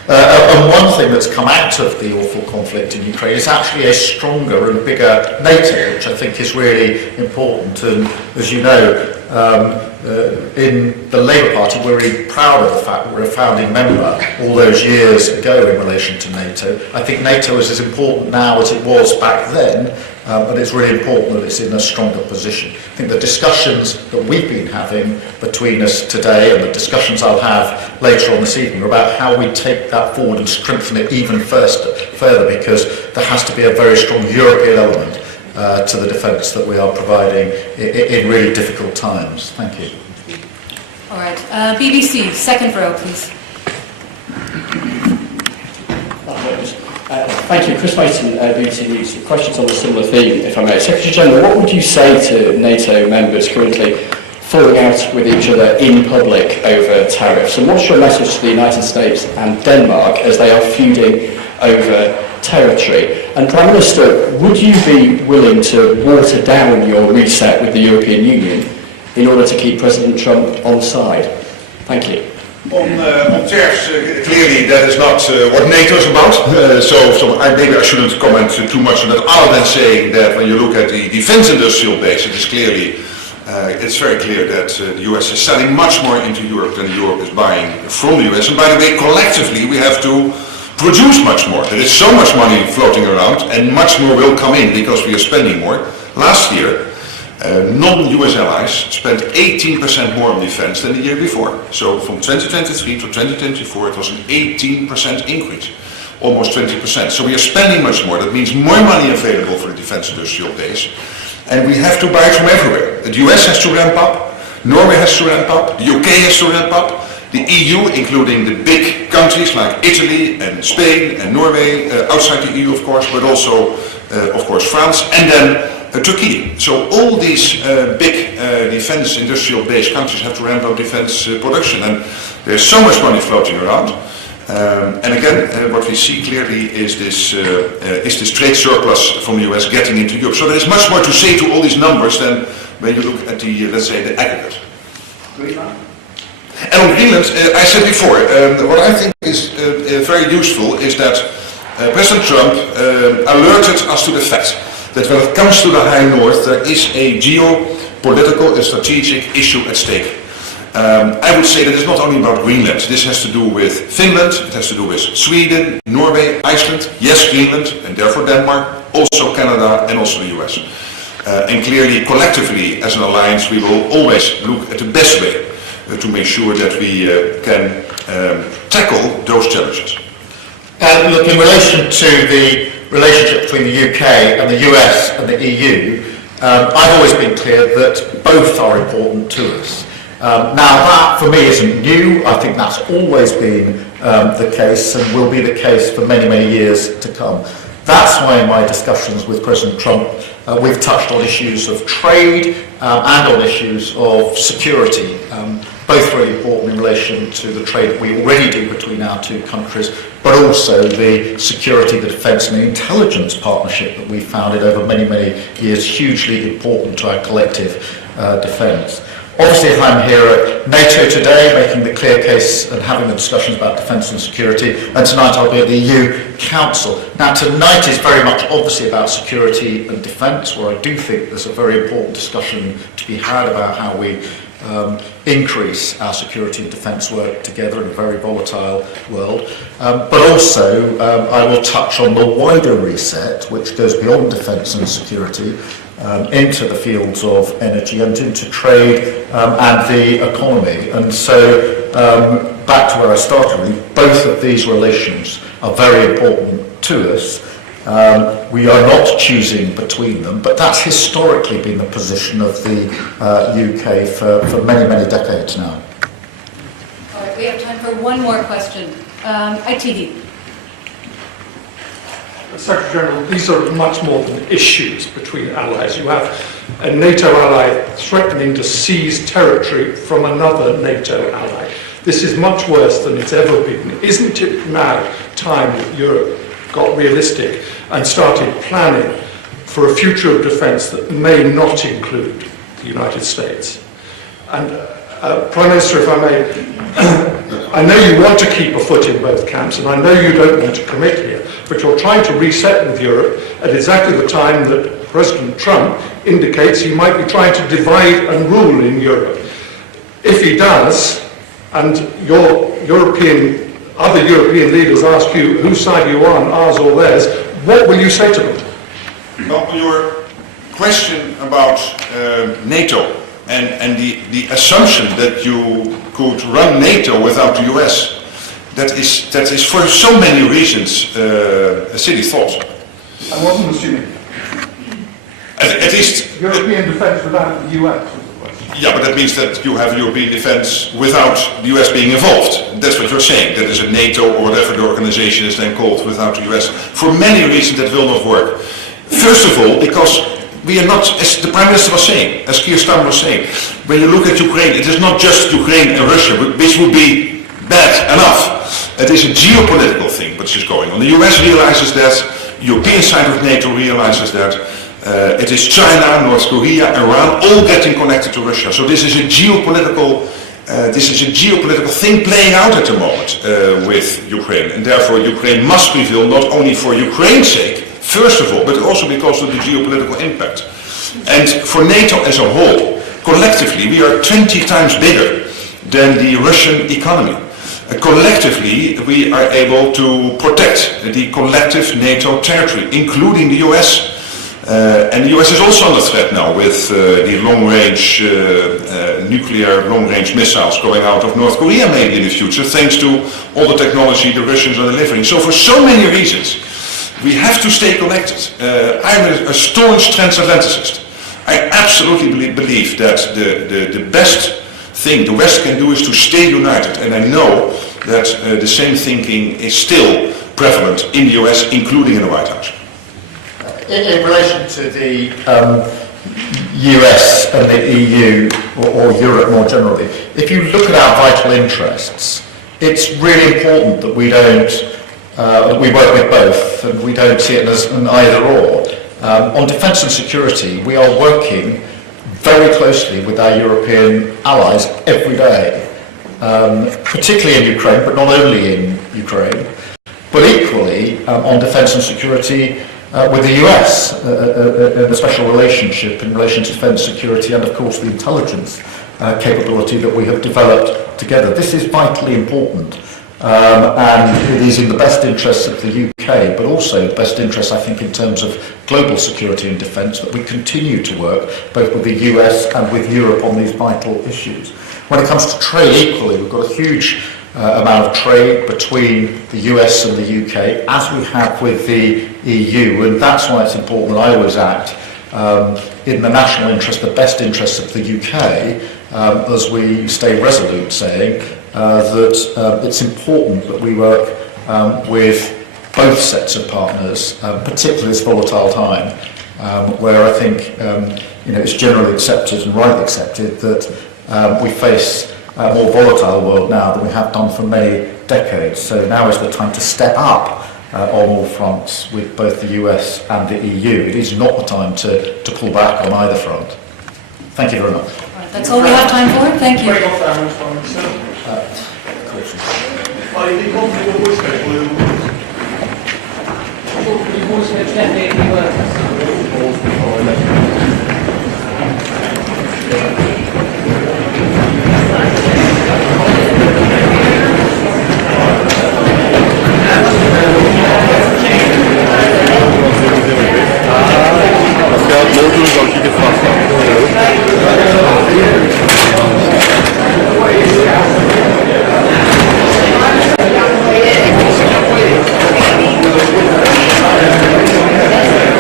And one thing that's come out of the awful conflict in Ukraine is actually a stronger and bigger NATO, which I think is really important. And as you know, in the Labour Party, we're really proud of the fact that we're a founding member all those years ago in relation to NATO. I think NATO is as important now as it was back then, but it's really important that it's in a stronger position. I think the discussions that we've been having between us today and the discussions I'll have later on this evening are about how we take that forward and strengthen it even further, because there has to be a very strong European element to the defence that we are providing in really difficult times. Thank you. All right. BBC, second row, please. Thank you. Chris Mason, BBC News. Questions on a similar theme, if I may. Secretary General, what would you say to NATO members currently falling out with each other in public over tariffs? And what's your message to the United States and Denmark as they are feuding over territory? And Prime Minister, would you be willing to water down your reset with the European Union in order to keep President Trump on side? Thank you. On tariffs, clearly that is not what NATO is about, so maybe I shouldn't comment too much on that, other than saying that when you look at the defense industrial base, it is clearly, it's very clear that the US is selling much more into Europe than Europe is buying from the US. And by the way, collectively we have to produce much more. There is so much money floating around, and much more will come in because we are spending more. Last year, non-US allies spent 18% more on defense than the year before. So from 2023 to 2024 it was an 18% increase, almost 20%. So we are spending much more. That means more money available for the defense industrial base, and we have to buy it from everywhere. The US has to ramp up, Norway has to ramp up, the UK has to ramp up, the EU, including the big countries like Italy and Spain and Norway, outside the EU of course, but also of course France, and then Turkey. So all these big defense industrial based countries have to ramp up defense production, and there's so much money floating around. And again, what we see clearly is this trade surplus from the US getting into Europe. So there is much more to say to all these numbers than when you look at the, let's say, the aggregate. Greenland? And on Greenland, I said before, what I think is very useful is that President Trump alerted us to the fact that when it comes to the High North, there is a geopolitical and strategic issue at stake. I would say that it's not only about Greenland. This has to do with Finland, it has to do with Sweden, Norway, Iceland, yes, Greenland, and therefore Denmark, also Canada, and also the US. And clearly, collectively, as an alliance, we will always look at the best way to make sure that we can tackle those challenges. Look, in relation to the relationship between the UK and the US and the EU, I've always been clear that both are important to us. Now that for me isn't new. I think that's always been the case and will be the case for many, many years to come. That's why in my discussions with President Trump we've touched on issues of trade and on issues of security, both really important in relation to the trade that we already do between our two countries, but also the security, the defence and the intelligence partnership that we founded over many, many years, hugely important to our collective defence. Obviously, I'm here at NATO today, making the clear case and having the discussions about defence and security, and tonight I'll be at the EU Council. Now, tonight is very much obviously about security and defence, where I do think there's a very important discussion to be had about how we increase our security and defence work together in a very volatile world. But also, I will touch on the wider reset, which goes beyond defence and security, into the fields of energy and into trade and the economy. And so, back to where I started, really, both of these relations are very important to us. We are not choosing between them, but that's historically been the position of the UK for many, many decades now. All right, we have time for one more question. ITD. Secretary General, these are much more than issues between allies. You have a NATO ally threatening to seize territory from another NATO ally. This is much worse than it's ever been. Isn't it now time that Europe got realistic and started planning for a future of defence that may not include the United States? And Prime Minister, if I may, I know you want to keep a foot in both camps, and I know you don't want to commit here, but you're trying to reset with Europe at exactly the time that President Trump indicates he might be trying to divide and rule in Europe. If he does, and other European leaders ask you whose side you are on, ours or theirs, what will you say to them? Well, your question about NATO and the assumption that you could run NATO without the US, that is for so many reasons a silly thought. I wasn't assuming. At least European defence without the US. Yeah, but that means that you have European defence without the US being involved. That's what you're saying. That is a NATO or whatever the organization is then called without the US. For many reasons that will not work. First of all, because we are not, as the Prime Minister was saying, as Keir Starmer was saying, when you look at Ukraine, it is not just Ukraine and Russia, which would be bad enough. It is a geopolitical thing which is going on. The US realizes that, the European side of NATO realizes that. It is China, North Korea, Iran, all getting connected to Russia. So this is a geopolitical thing playing out at the moment with Ukraine, and therefore Ukraine must prevail not only for Ukraine's sake, first of all, but also because of the geopolitical impact. And for NATO as a whole, collectively, we are 20 times bigger than the Russian economy. Collectively, we are able to protect the collective NATO territory, including the US. And the US is also under threat now with the long-range nuclear long-range missiles going out of North Korea maybe in the future, thanks to all the technology the Russians are delivering. So for so many reasons, we have to stay connected. I'm a staunch transatlanticist. I absolutely believe that the best thing the West can do is to stay united, and I know that the same thinking is still prevalent in the US, including in the White House. In relation to the US and the EU, or Europe more generally, if you look at our vital interests, it's really important that we work with both, and we don't see it as an either or. On defence and security, we are working very closely with our European allies every day, particularly in Ukraine, but not only in Ukraine, but equally on defence and security with the US, a special relationship in relation to defence, security, and of course the intelligence capability that we have developed together. This is vitally important, and it is in the best interests of the UK, but also the best interests, I think, in terms of global security and defence, that we continue to work both with the US and with Europe on these vital issues. When it comes to trade, equally, we've got a huge amount of trade between the US and the UK, as we have with the EU, and that's why it's important that I always act in the national interest, the best interests of the UK, as we stay resolute, saying that it's important that we work with both sets of partners, particularly this volatile time, where I think it's generally accepted and rightly accepted that we face a more volatile world now than we have done for many decades. So now is the time to step up on all fronts with both the US and the EU. It is not the time to pull back on either front. Thank you very much. That's all we have time for. Thank you.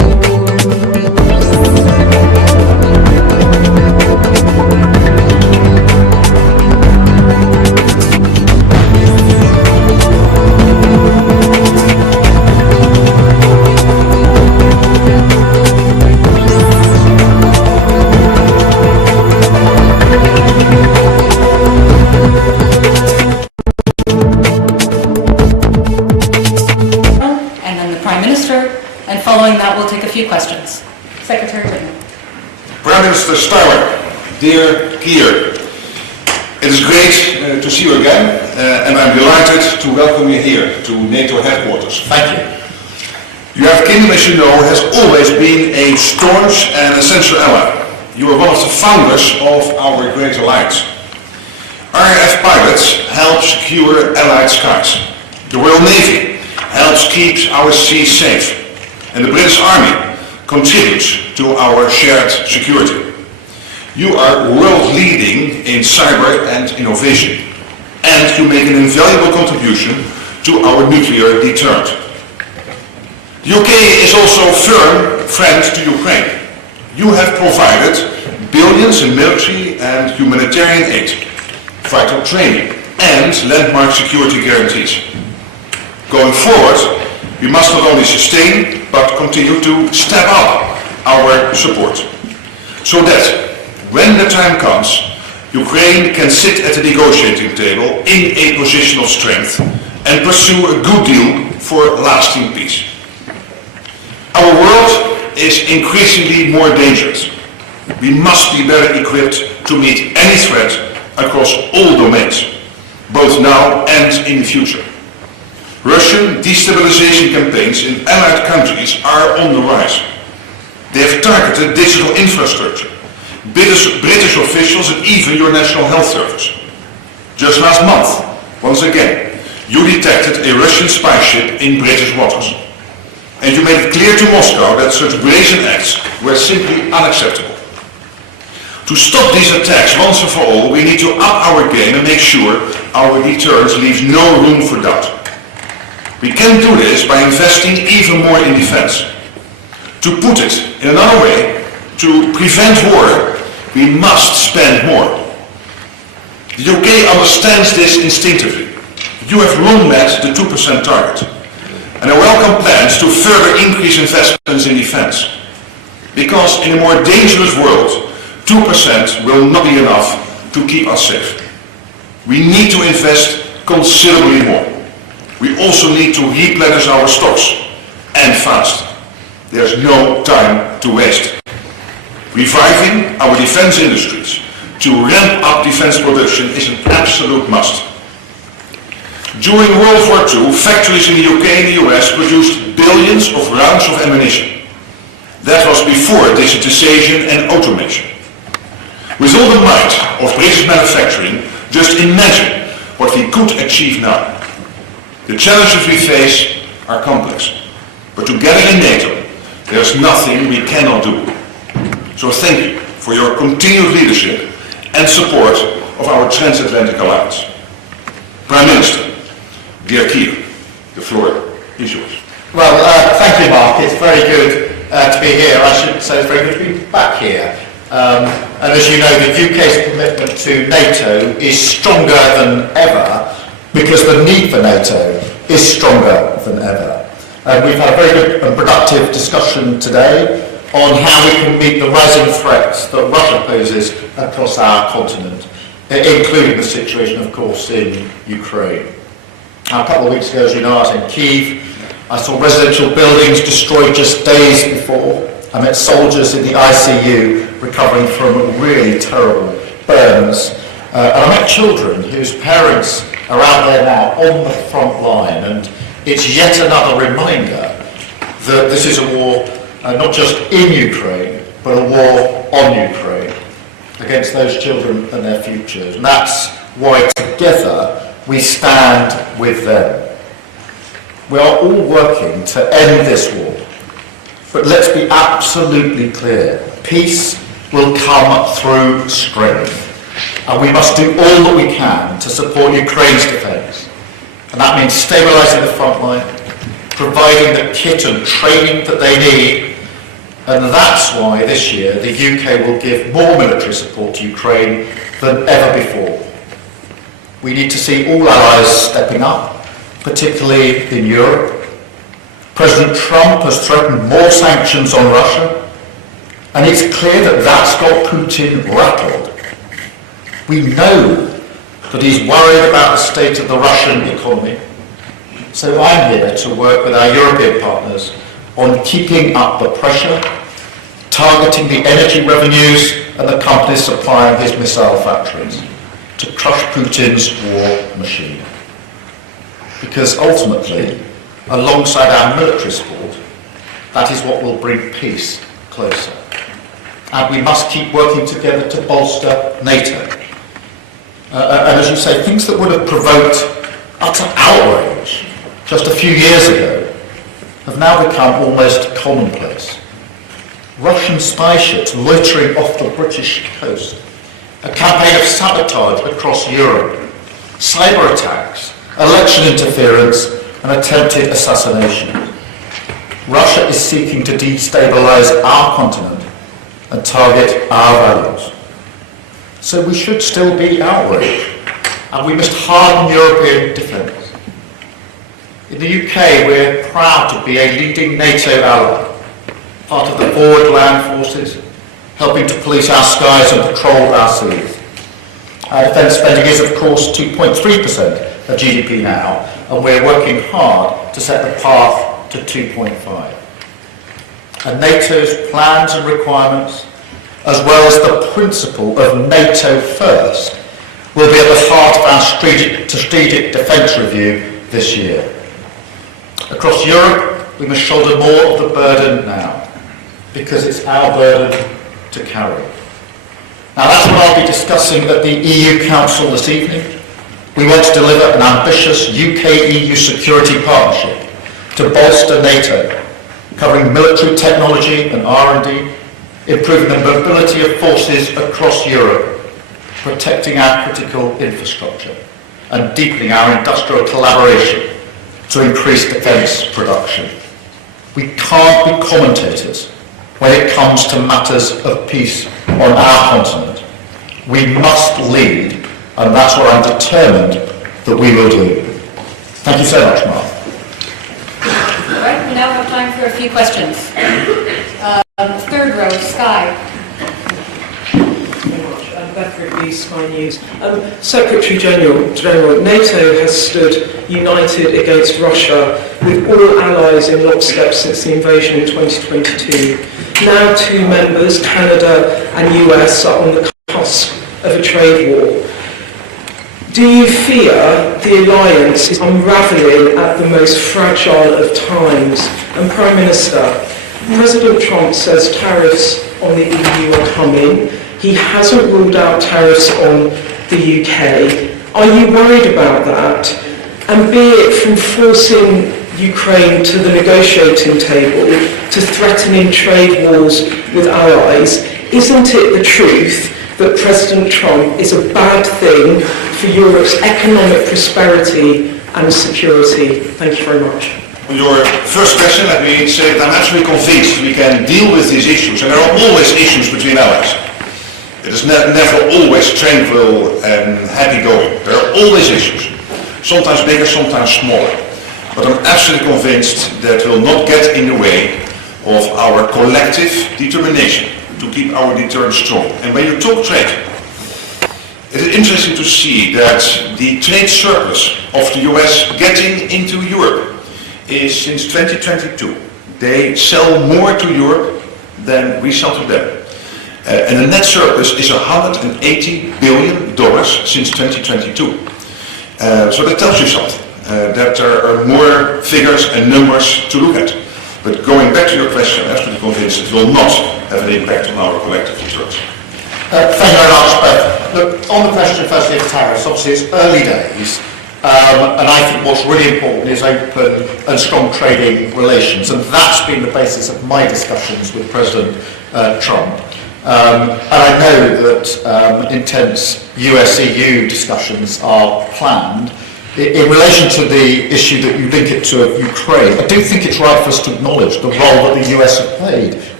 Minister, and following that we'll take a few questions. Secretary General. Prime Minister Starmer, dear Keir, it is great to see you again, and I'm delighted to welcome you here to NATO headquarters. Thank you. United Kingdom, as you know, has always been a staunch and essential ally. You are one of the founders of our great alliance. RAF pilots help secure Allied skies. The Royal Navy helps keep our seas safe. And the British Army contributes to our shared security. You are world-leading in cyber and innovation. And you make an invaluable contribution to our nuclear deterrent. The UK is also a firm friend to Ukraine. You have provided billions in military and humanitarian aid, vital training, and landmark security guarantees. Going forward, we must not only sustain, but continue to step up our support, so that when the time comes, Ukraine can sit at the negotiating table in a position of strength and pursue a good deal for lasting peace. Our world is increasingly more dangerous. We must be better equipped to meet any threat across all domains, both now and in the future. Russian destabilization campaigns in allied countries are on the rise. They have targeted digital infrastructure, British officials, and even your National Health Service. Just last month, once again, you detected a Russian spy ship in British waters. And you made it clear to Moscow that such brazen acts were simply unacceptable. To stop these attacks once and for all, we need to up our game and make sure our deterrence leaves no room for doubt. We can do this by investing even more in defense. To put it in another way, to prevent war, we must spend more. The UK understands this instinctively. You have long met the 2% target. And I welcome plans to further increase investments in defense. Because in a more dangerous world, 2% will not be enough to keep us safe. We need to invest considerably more. We also need to replenish our stocks, and fast. There's no time to waste. Reviving our defense industries to ramp up defense production is an absolute must. During World War II, factories in the UK and the US produced billions of rounds of ammunition. That was before digitization and automation. With all the might of British manufacturing, just imagine what we could achieve now. The challenges we face are complex, but together in NATO, there's nothing we cannot do. So thank you for your continued leadership and support of our Transatlantic alliance. Prime Minister, dear Keir, the floor is yours. Well, thank you, Mark. It's very good to be here. I should say it's very good to be back here. And as you know, the UK's commitment to NATO is stronger than ever because the need for NATO is stronger than ever. And we've had a very good and productive discussion today on how we can meet the rising threats that Russia poses across our continent, including the situation, of course, in Ukraine. Now, a couple of weeks ago, as you know, I was in Kyiv. I saw residential buildings destroyed just days before. I met soldiers in the ICU recovering from really terrible burns. And I met children whose parents are out there now on the front line. And it's yet another reminder that this is a war not just in Ukraine, but a war on Ukraine against those children and their futures. And that's why together we stand with them. We are all working to end this war. But let's be absolutely clear. Peace will come through strength. And we must do all that we can to support Ukraine's defence. And that means stabilising the front line, providing the kit and training that they need. And that's why this year the UK will give more military support to Ukraine than ever before. We need to see all allies stepping up, particularly in Europe. President Trump has threatened more sanctions on Russia, and it's clear that that's got Putin rattled. We know that he's worried about the state of the Russian economy, So I'm here to work with our European partners on keeping up the pressure, targeting the energy revenues and the companies supplying his missile factories to crush Putin's war machine. Because ultimately, alongside our military support, that is what will bring peace closer. And we must keep working together to bolster NATO. And as you say, things that would have provoked utter outrage just a few years ago have now become almost commonplace. Russian spy ships loitering off the British coast, a campaign of sabotage across Europe, cyber attacks, election interference and attempted assassination. Russia is seeking to destabilise our continent and target our values. So we should still be outraged, and we must harden European defence. In the UK, we're proud to be a leading NATO ally, part of the forward land forces, helping to police our skies and patrol our seas. Our defence spending is, of course, 2.3% of GDP now, and we're working hard to set the path to 2.5. And NATO's plans and requirements, as well as the principle of NATO first, will be at the heart of our strategic defence review this year. Across Europe, we must shoulder more of the burden now, because it's our burden to carry. Now that's what I'll be discussing at the EU Council this evening. We want to deliver an ambitious UK-EU security partnership to bolster NATO, covering military technology and R&D, improving the mobility of forces across Europe, protecting our critical infrastructure, and deepening our industrial collaboration to increase defence production. We can't be commentators when it comes to matters of peace on our continent. We must lead, and that's what I'm determined that we will do. Thank you so much, Mark. All right, we now have time for a few questions. Third row, Sky. Sky News. Secretary General, NATO has stood united against Russia with all allies in lockstep since the invasion in 2022. Now two members, Canada and US, are on the cusp of a trade war. Do you fear the alliance is unravelling at the most fragile of times? And Prime Minister, President Trump says tariffs on the EU are coming. He hasn't ruled out tariffs on the UK. Are you worried about that? And be it from forcing Ukraine to the negotiating table to threatening trade wars with allies, isn't it the truth that President Trump is a bad thing for Europe's economic prosperity and security? Thank you very much. On your first question, let me say that I'm absolutely convinced we can deal with these issues, and there are always issues between allies. It is never always tranquil and happy-going. There are always issues, sometimes bigger, sometimes smaller. But I'm absolutely convinced that will not get in the way of our collective determination to keep our deterrence strong. And when you talk trade, it is interesting to see that the trade surplus of the US getting into Europe is since 2022. They sell more to Europe than we sell to them. And the net surplus is $180 billion since 2022. So that tells you something, that there are more figures and numbers to look at. But going back to your question, I'm absolutely convinced it will not have an impact on our collective deterrence. Thank you very much, both. Look, on the question firstly of tariffs, obviously it's early days, and I think what's really important is open and strong trading relations, and that's been the basis of my discussions with President Trump. And I know that intense US-EU discussions are planned. In relation to the issue that you link it to Ukraine, I do think it's right for us to acknowledge the role that the US have played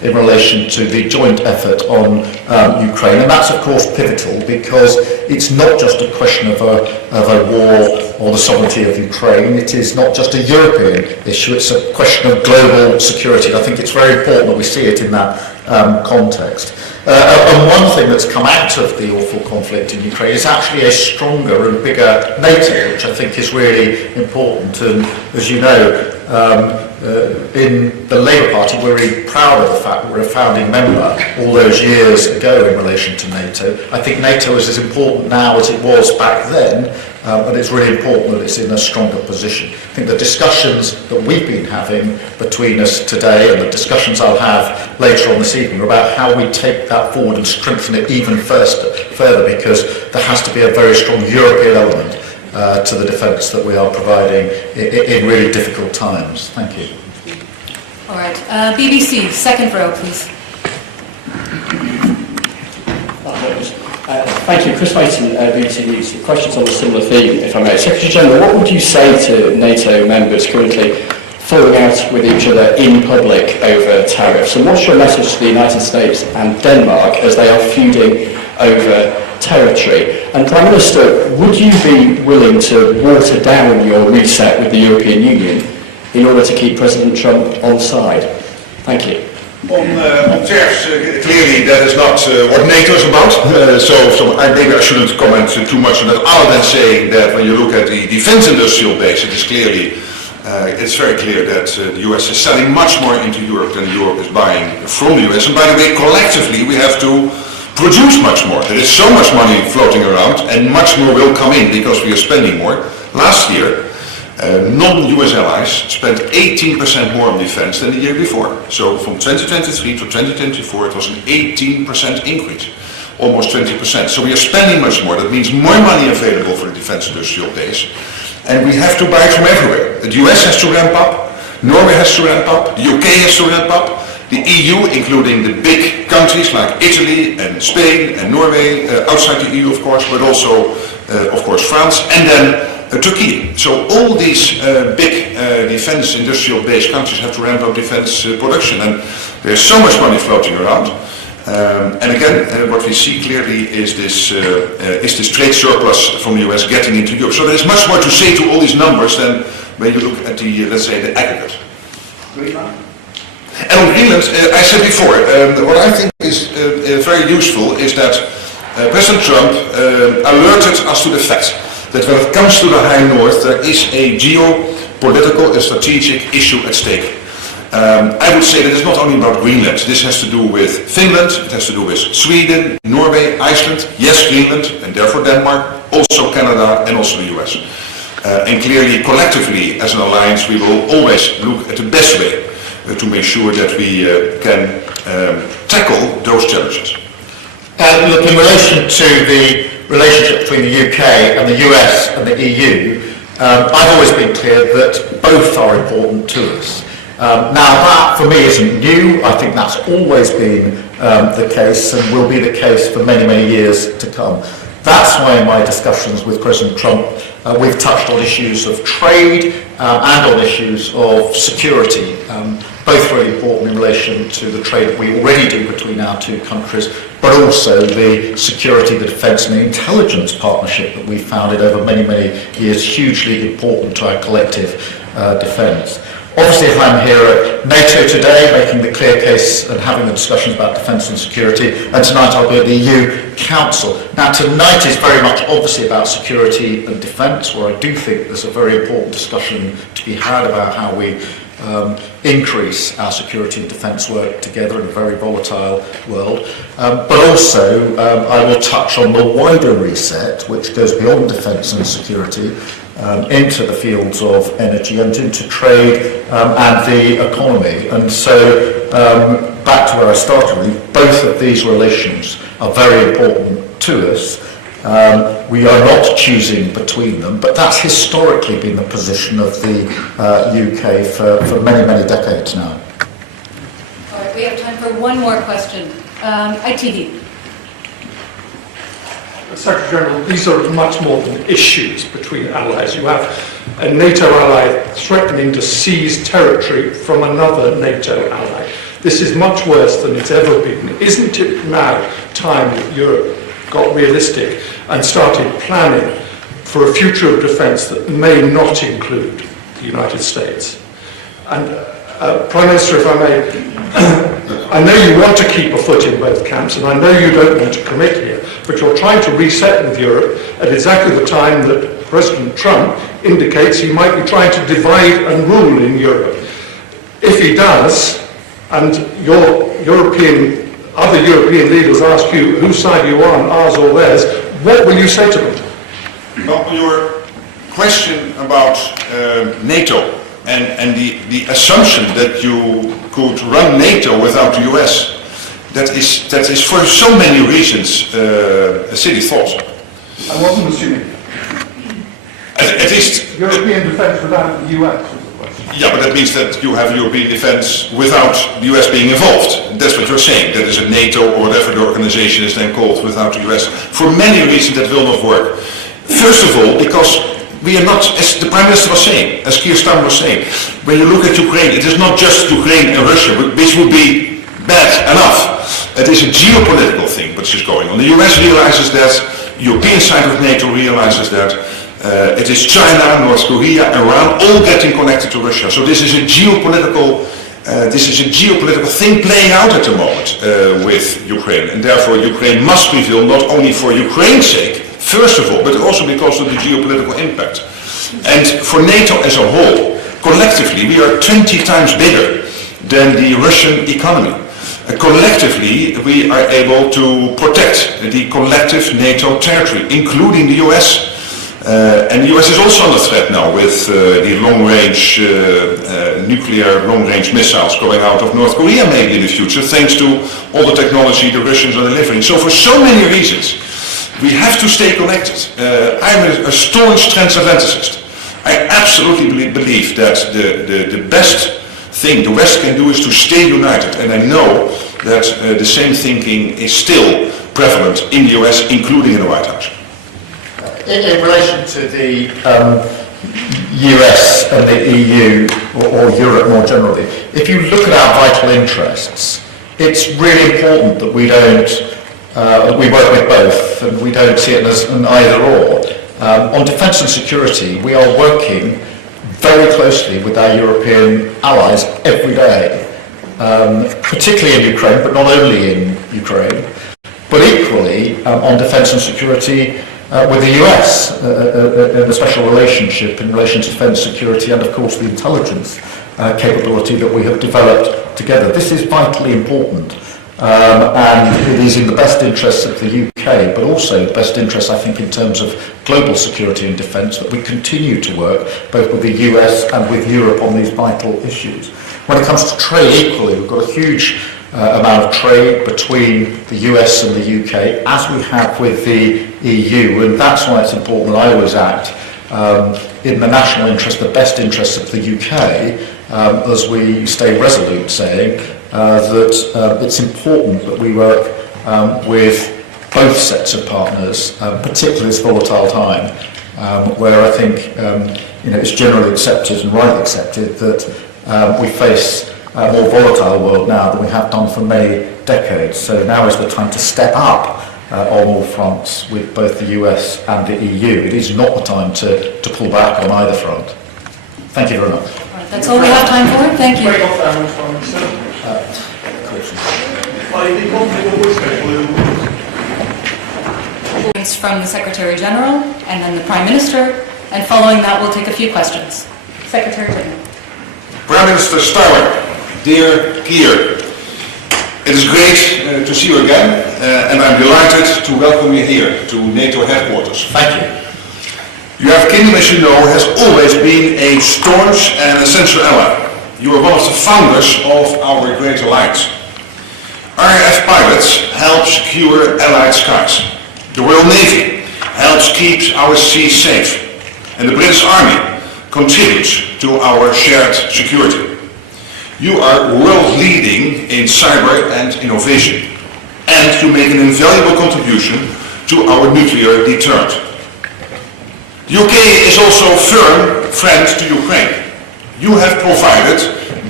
in relation to the joint effort on Ukraine. And that's, of course, pivotal because it's not just a question of a war or the sovereignty of Ukraine. It is not just a European issue. It's a question of global security. And I think it's very important that we see it in that context. And one thing that's come out of the awful conflict in Ukraine is actually a stronger and bigger NATO, which I think is really important. And as you know, in the Labour Party, we're really proud of the fact that we're a founding member all those years ago in relation to NATO. I think NATO is as important now as it was back then, but it's really important that it's in a stronger position. I think the discussions that we've been having between us today and the discussions I'll have later on this evening are about how we take that forward and strengthen it even further, because there has to be a very strong European element to the defence that we are providing in really difficult times. Thank you. All right. BBC, second row, please. Thank you. Chris Mason, BBC News. Questions on a similar theme, if I may. Secretary General, what would you say to NATO members currently falling out with each other in public over tariffs? And what's your message to the United States and Denmark as they are feuding over territory? And Prime Minister, would you be willing to water down your reset with the European Union in order to keep President Trump on side? Thank you. On tariffs, clearly that is not what NATO is about, so maybe I shouldn't comment too much on that, other than saying that when you look at the defense industrial base, it's very clear that the US is selling much more into Europe than Europe is buying from the US. And by the way, collectively we have to produce much more. There is so much money floating around, and much more will come in because we are spending more. Last year, non-US allies spent 18% more on defense than the year before. So from 2023 to 2024, it was an 18% increase, almost 20%. So we are spending much more. That means more money available for the defense industrial base. And we have to buy from everywhere. The US has to ramp up, Norway has to ramp up, the UK has to ramp up, the EU, including the big countries like Italy and Spain and Norway, outside the EU of course, but also of course France, and then Turkey. So all these big defense industrial based countries have to ramp up defense production, and there's so much money floating around. And again, what we see clearly is this trade surplus from the US getting into Europe. So there's much more to say to all these numbers than when you look at the, let's say, the aggregate. Greenland? And on Greenland, I said before, what I think is very useful is that President Trump alerted us to the fact that when it comes to the High North, there is a geopolitical and strategic issue at stake. I would say that it's not only about Greenland. This has to do with Finland, it has to do with Sweden, Norway, Iceland, yes, Greenland, and therefore Denmark, also Canada, and also the US. And clearly, collectively, as an alliance, we will always look at the best way to make sure that we can tackle those challenges. Look, in relation to the relationship between the UK and the US and the EU, I've always been clear that both are important to us. Now that for me isn't new. I think that's always been the case and will be the case for many, many years to come. That's why in my discussions with President Trump we've touched on issues of trade and on issues of security, both really important in relation to the trade that we already do between our two countries, but also the security, the defence and the intelligence partnership that we've founded over many, many years, hugely important to our collective defence. Obviously, I'm here at NATO today, making the clear case and having the discussions about defence and security, and tonight I'll be at the EU Council. Now, tonight is very much obviously about security and defence, where I do think there's a very important discussion to be had about how we increase our security and defence work together in a very volatile world. But also, I will touch on the wider reset, which goes beyond defence and security, into the fields of energy and into trade and the economy. And so, back to where I started, really, both of these relations are very important to us. We are not choosing between them, but that's historically been the position of the UK for many, many decades now. All right, we have time for one more question. ITV. Secretary General, these are much more than issues between allies. You have a NATO ally threatening to seize territory from another NATO ally. This is much worse than it's ever been. Isn't it now time that Europe got realistic and started planning for a future of defence that may not include the United States? And Prime Minister, if I may, I know you want to keep a foot in both camps, and I know you don't want to commit here, but you're trying to reset with Europe at exactly the time that President Trump indicates he might be trying to divide and rule in Europe. If he does, and other European leaders ask you whose side you are on, ours or theirs, what will you say to them? Well, your question about NATO and the assumption that you could run NATO without the US, that is for so many reasons a silly thought. I wasn't assuming. At least European defence without the US. Yeah, but that means that you have European defence without the US being involved. That's what you're saying. That is a NATO or whatever the organization is then called without the US. For many reasons that will not work. First of all, because we are not, as the Prime Minister was saying, as Keir Starmer was saying, when you look at Ukraine, it is not just Ukraine and Russia, which would be bad enough. It is a geopolitical thing which is going on. The US realizes that, the European side of NATO realizes that. It is China, North Korea, Iran, all getting connected to Russia. So this is a geopolitical thing playing out at the moment with Ukraine, and therefore Ukraine must prevail not only for Ukraine's sake, first of all, but also because of the geopolitical impact. And for NATO as a whole, collectively, we are 20 times bigger than the Russian economy. Collectively, we are able to protect the collective NATO territory, including the US. And the US is also under threat now with the long-range nuclear long-range missiles going out of North Korea maybe in the future, thanks to all the technology the Russians are delivering. So for so many reasons, we have to stay connected. I'm a staunch transatlanticist. I absolutely believe that the best thing the West can do is to stay united, and I know that the same thinking is still prevalent in the US, including in the White House. In relation to the US and the EU, or Europe more generally, if you look at our vital interests, it's really important that we work with both, and we don't see it as an either-or. On defence and security, we are working very closely with our European allies every day, particularly in Ukraine, but not only in Ukraine, but equally on defence and security with the US, a special relationship in relation to defence, security, and of course the intelligence capability that we have developed together. This is vitally important, and it is in the best interests of the UK, but also the best interests, I think, in terms of global security and defence, that we continue to work both with the US and with Europe on these vital issues. When it comes to trade, equally, we've got a huge amount of trade between the US and the UK, as we have with the EU, and that's why it's important that I always act in the national interest, the best interests of the UK, as we stay resolute, saying that it's important that we work with both sets of partners, particularly this volatile time, where I think it's generally accepted and rightly accepted that we face a more volatile world now than we have done for many decades. So now is the time to step up on all fronts with both the US and the EU. It is not the time to pull back on either front. Thank you very much. All right, that's all we have time for. Thank you. From the Secretary General and then the Prime Minister, and following that we'll take a few questions. Secretary General. Prime Minister Starmer, dear Keir, it is great to see you again, and I'm delighted to welcome you here to NATO headquarters. Thank you. Your kingdom, as you know, has always been a staunch and essential ally. You are one of the founders of our great alliance. RAF pilots help secure Allied skies. The Royal Navy helps keep our seas safe. And the British Army contributes to our shared security. You are world-leading in cyber and innovation, and you make an invaluable contribution to our nuclear deterrent. The UK is also a firm friend to Ukraine. You have provided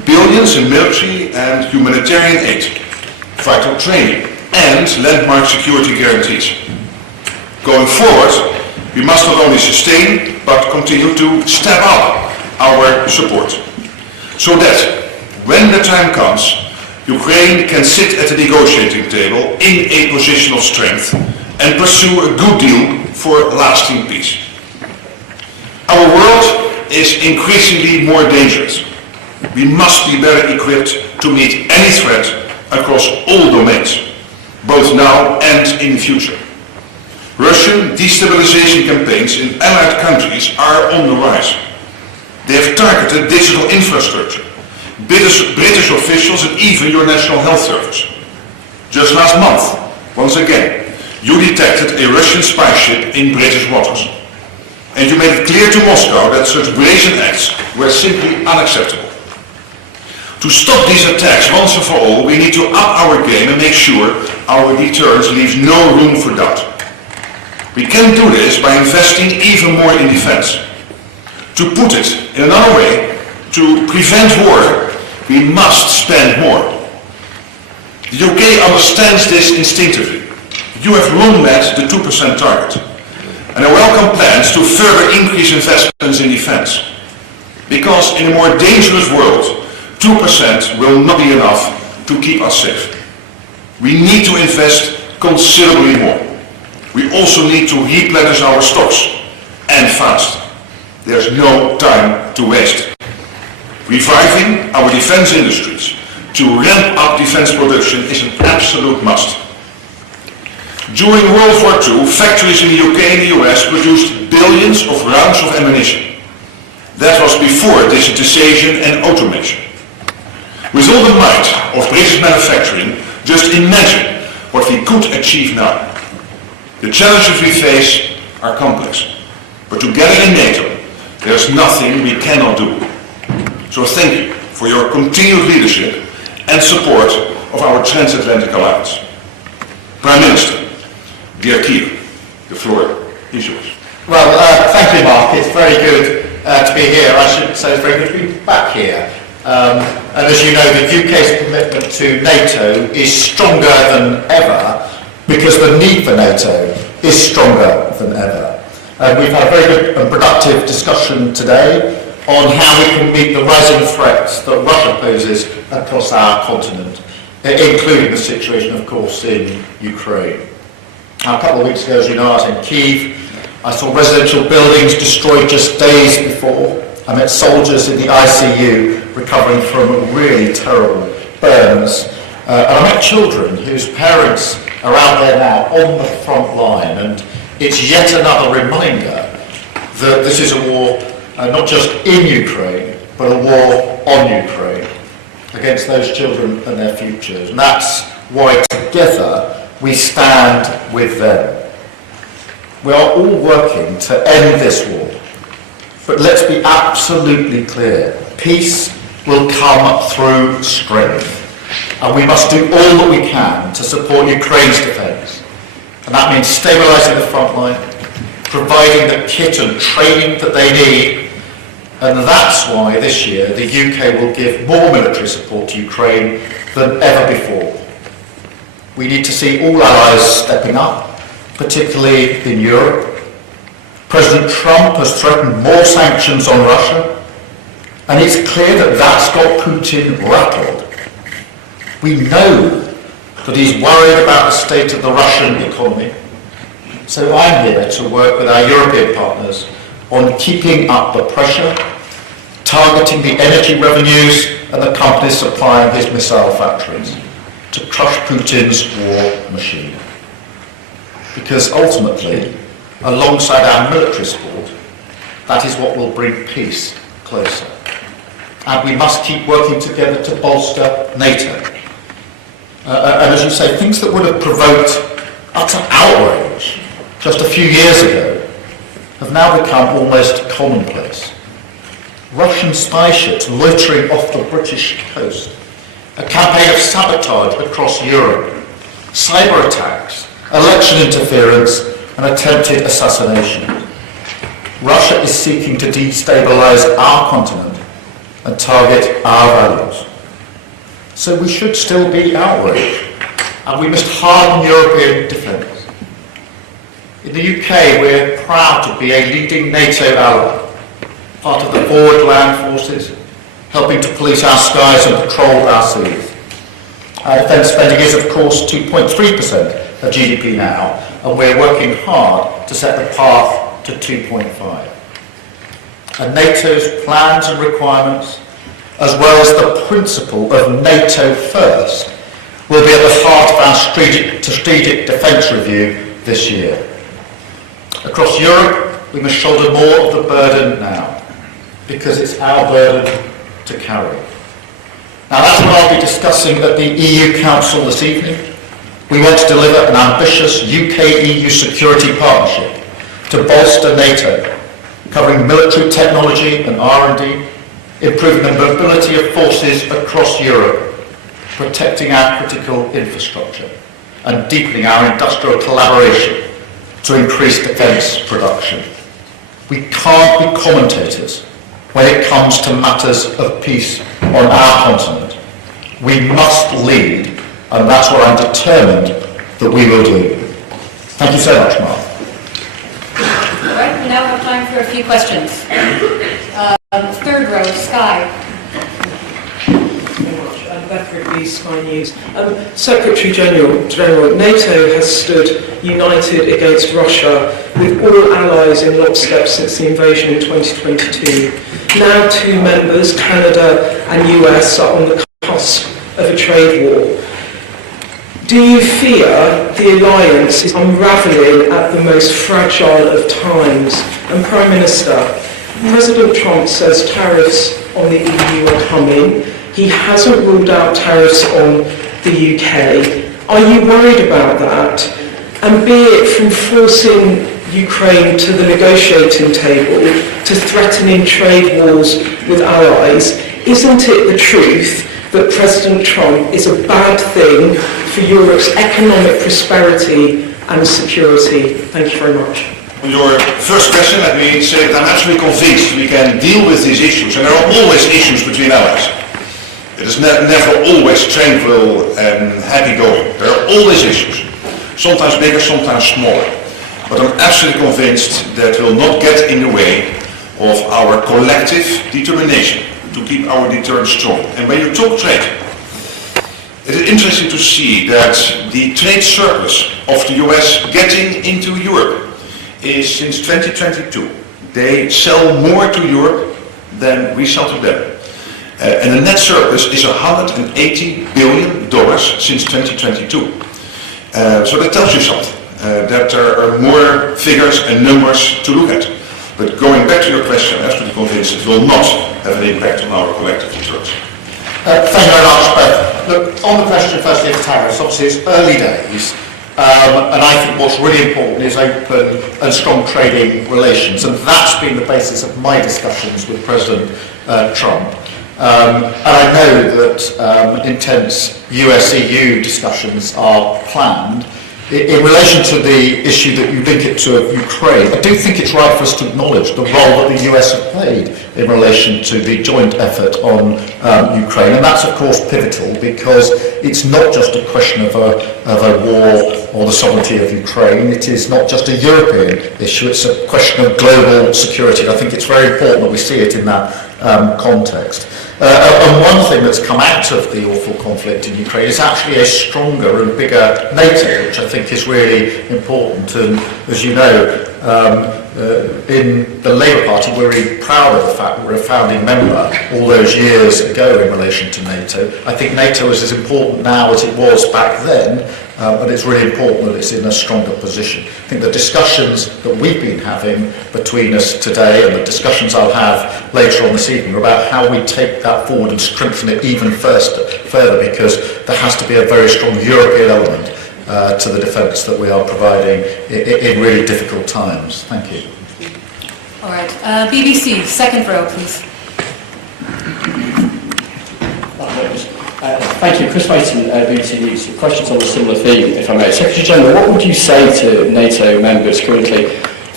billions in military and humanitarian aid, vital training, and landmark security guarantees. Going forward, we must not only sustain, but continue to step up our support, so that when the time comes, Ukraine can sit at the negotiating table in a position of strength and pursue a good deal for lasting peace. Our world is increasingly more dangerous. We must be better equipped to meet any threat across all domains, both now and in the future. Russian destabilization campaigns in allied countries are on the rise. They have targeted digital infrastructure, British officials, and even your National Health Service. Just last month, once again, you detected a Russian spy ship in British waters. And you made it clear to Moscow that such brazen acts were simply unacceptable. To stop these attacks once and for all, we need to up our game and make sure our deterrence leaves no room for doubt. We can do this by investing even more in defense. To put it in another way, to prevent war, we must spend more. The UK understands this instinctively. You have long met the 2% target, and I welcome plans to further increase investments in defense. Because in a more dangerous world, 2% will not be enough to keep us safe. We need to invest considerably more. We also need to replenish our stocks, and fast. There's no time to waste. Reviving our defense industries to ramp up defense production is an absolute must. During World War II, factories in the UK and the US produced billions of rounds of ammunition. That was before digitization and automation. With all the might of British manufacturing, just imagine what we could achieve now. The challenges we face are complex, but together in NATO, there's nothing we cannot do. So thank you for your continued leadership and support of our Transatlantic Alliance. Prime Minister, dear Keir, the floor is yours. Well, thank you, Mark. It's very good to be here. I should say it's very good to be back here. And as you know, the UK's commitment to NATO is stronger than ever because the need for NATO is stronger than ever. And we've had a very good and productive discussion today on how we can meet the rising threats that Russia poses across our continent, including the situation, of course, in Ukraine. Now, a couple of weeks ago, as you know, I was in Kyiv. I saw residential buildings destroyed just days before. I met soldiers in the ICU recovering from really terrible burns. And I met children whose parents are out there now on the front line. And it's yet another reminder that this is a war not just in Ukraine, but a war on Ukraine against those children and their futures. And that's why together we stand with them. We are all working to end this war. But let's be absolutely clear. Peace will come through strength. And we must do all that we can to support Ukraine's defence. And that means stabilising the front line, providing the kit and training that they need. And that's why this year the UK will give more military support to Ukraine than ever before. We need to see all allies stepping up, particularly in Europe. President Trump has threatened more sanctions on Russia, and it's clear that that's got Putin rattled. We know that he's worried about the state of the Russian economy. So I'm here to work with our European partners on keeping up the pressure, targeting the energy revenues and the companies supplying his missile factories to crush Putin's war machine. Because ultimately, alongside our military support, that is what will bring peace closer. And we must keep working together to bolster NATO. And as you say, things that would have provoked utter outrage just a few years ago have now become almost commonplace. Russian spy ships loitering off the British coast, a campaign of sabotage across Europe, cyber attacks, election interference, and attempted assassination. Russia is seeking to destabilise our continent and target our values. So we should still be outraged, and we must harden European defence. In the UK, we're proud to be a leading NATO ally, part of the forward land forces, helping to police our skies and patrol our seas. Our defence spending is, of course, 2.3% of GDP now, and we're working hard to set the path to 2.5. And NATO's plans and requirements, as well as the principle of NATO first, will be at the heart of our strategic defence review this year. Across Europe, we must shoulder more of the burden now, because it's our burden to carry. Now, that's what I'll be discussing at the EU Council this evening. We want to deliver an ambitious UK-EU security partnership to bolster NATO, covering military technology and R&D, improving the mobility of forces across Europe, protecting our critical infrastructure, and deepening our industrial collaboration to increase defence production. We can't be commentators when it comes to matters of peace on our continent. We must lead, and that's what I'm determined that we will do. Thank you so much, Mark. All right, we now have time for a few questions. Third row, Sky. Sky News. Secretary General, NATO has stood united against Russia with all allies in lockstep since the invasion in 2022. Now 2 members, Canada and US, are on the cusp of a trade war. Do you fear the alliance is unravelling at the most fragile of times? And Prime Minister, President Trump says tariffs on the EU are coming. He hasn't ruled out tariffs on the UK. Are you worried about that? And be it from forcing Ukraine to the negotiating table to threatening trade wars with allies, isn't it the truth that President Trump is a bad thing for Europe's economic prosperity and security? Thank you very much. On your first question, let me say that I'm absolutely convinced we can deal with these issues, and there are always issues between allies. It is never always tranquil and happy-going. There are always issues, sometimes bigger, sometimes smaller. But I'm absolutely convinced that will not get in the way of our collective determination to keep our deterrence strong. And when you talk trade, it is interesting to see that the trade surplus of the US getting into Europe is since 2022. They sell more to Europe than we sell to them. And the net surplus is $180 billion since 2022. So that tells you something, that there are more figures and numbers to look at. But going back to your question, I'm absolutely convinced it will not have an impact on our collective deterrence. Thank you very much, both. Look, on the question firstly of tariffs, obviously it's early days, and I think what's really important is open and strong trading relations, and that's been the basis of my discussions with President Trump. And I know that intense US-EU discussions are planned. In relation to the issue that you link it to Ukraine, I do think it's right for us to acknowledge the role that the US have played in relation to the joint effort on Ukraine, and that's of course pivotal because it's not just a question of a war or the sovereignty of Ukraine. It is not just a European issue, it's a question of global security, and I think it's very important that we see it in that context. And one thing that's come out of the awful conflict in Ukraine is actually a stronger and bigger NATO, which I think is really important. And as you know, in the Labour Party, we're really proud of the fact that we're a founding member all those years ago in relation to NATO. I think NATO is as important now as it was back then, but it's really important that it's in a stronger position. I think the discussions that we've been having between us today and the discussions I'll have later on this evening are about how we take that forward and strengthen it even further, because there has to be a very strong European element to the defence that we are providing in really difficult times. Thank you. All right, BBC, second row, please. Thank you. Chris Mason, BBC News. Questions on a similar theme, if I may. Secretary General, what would you say to NATO members currently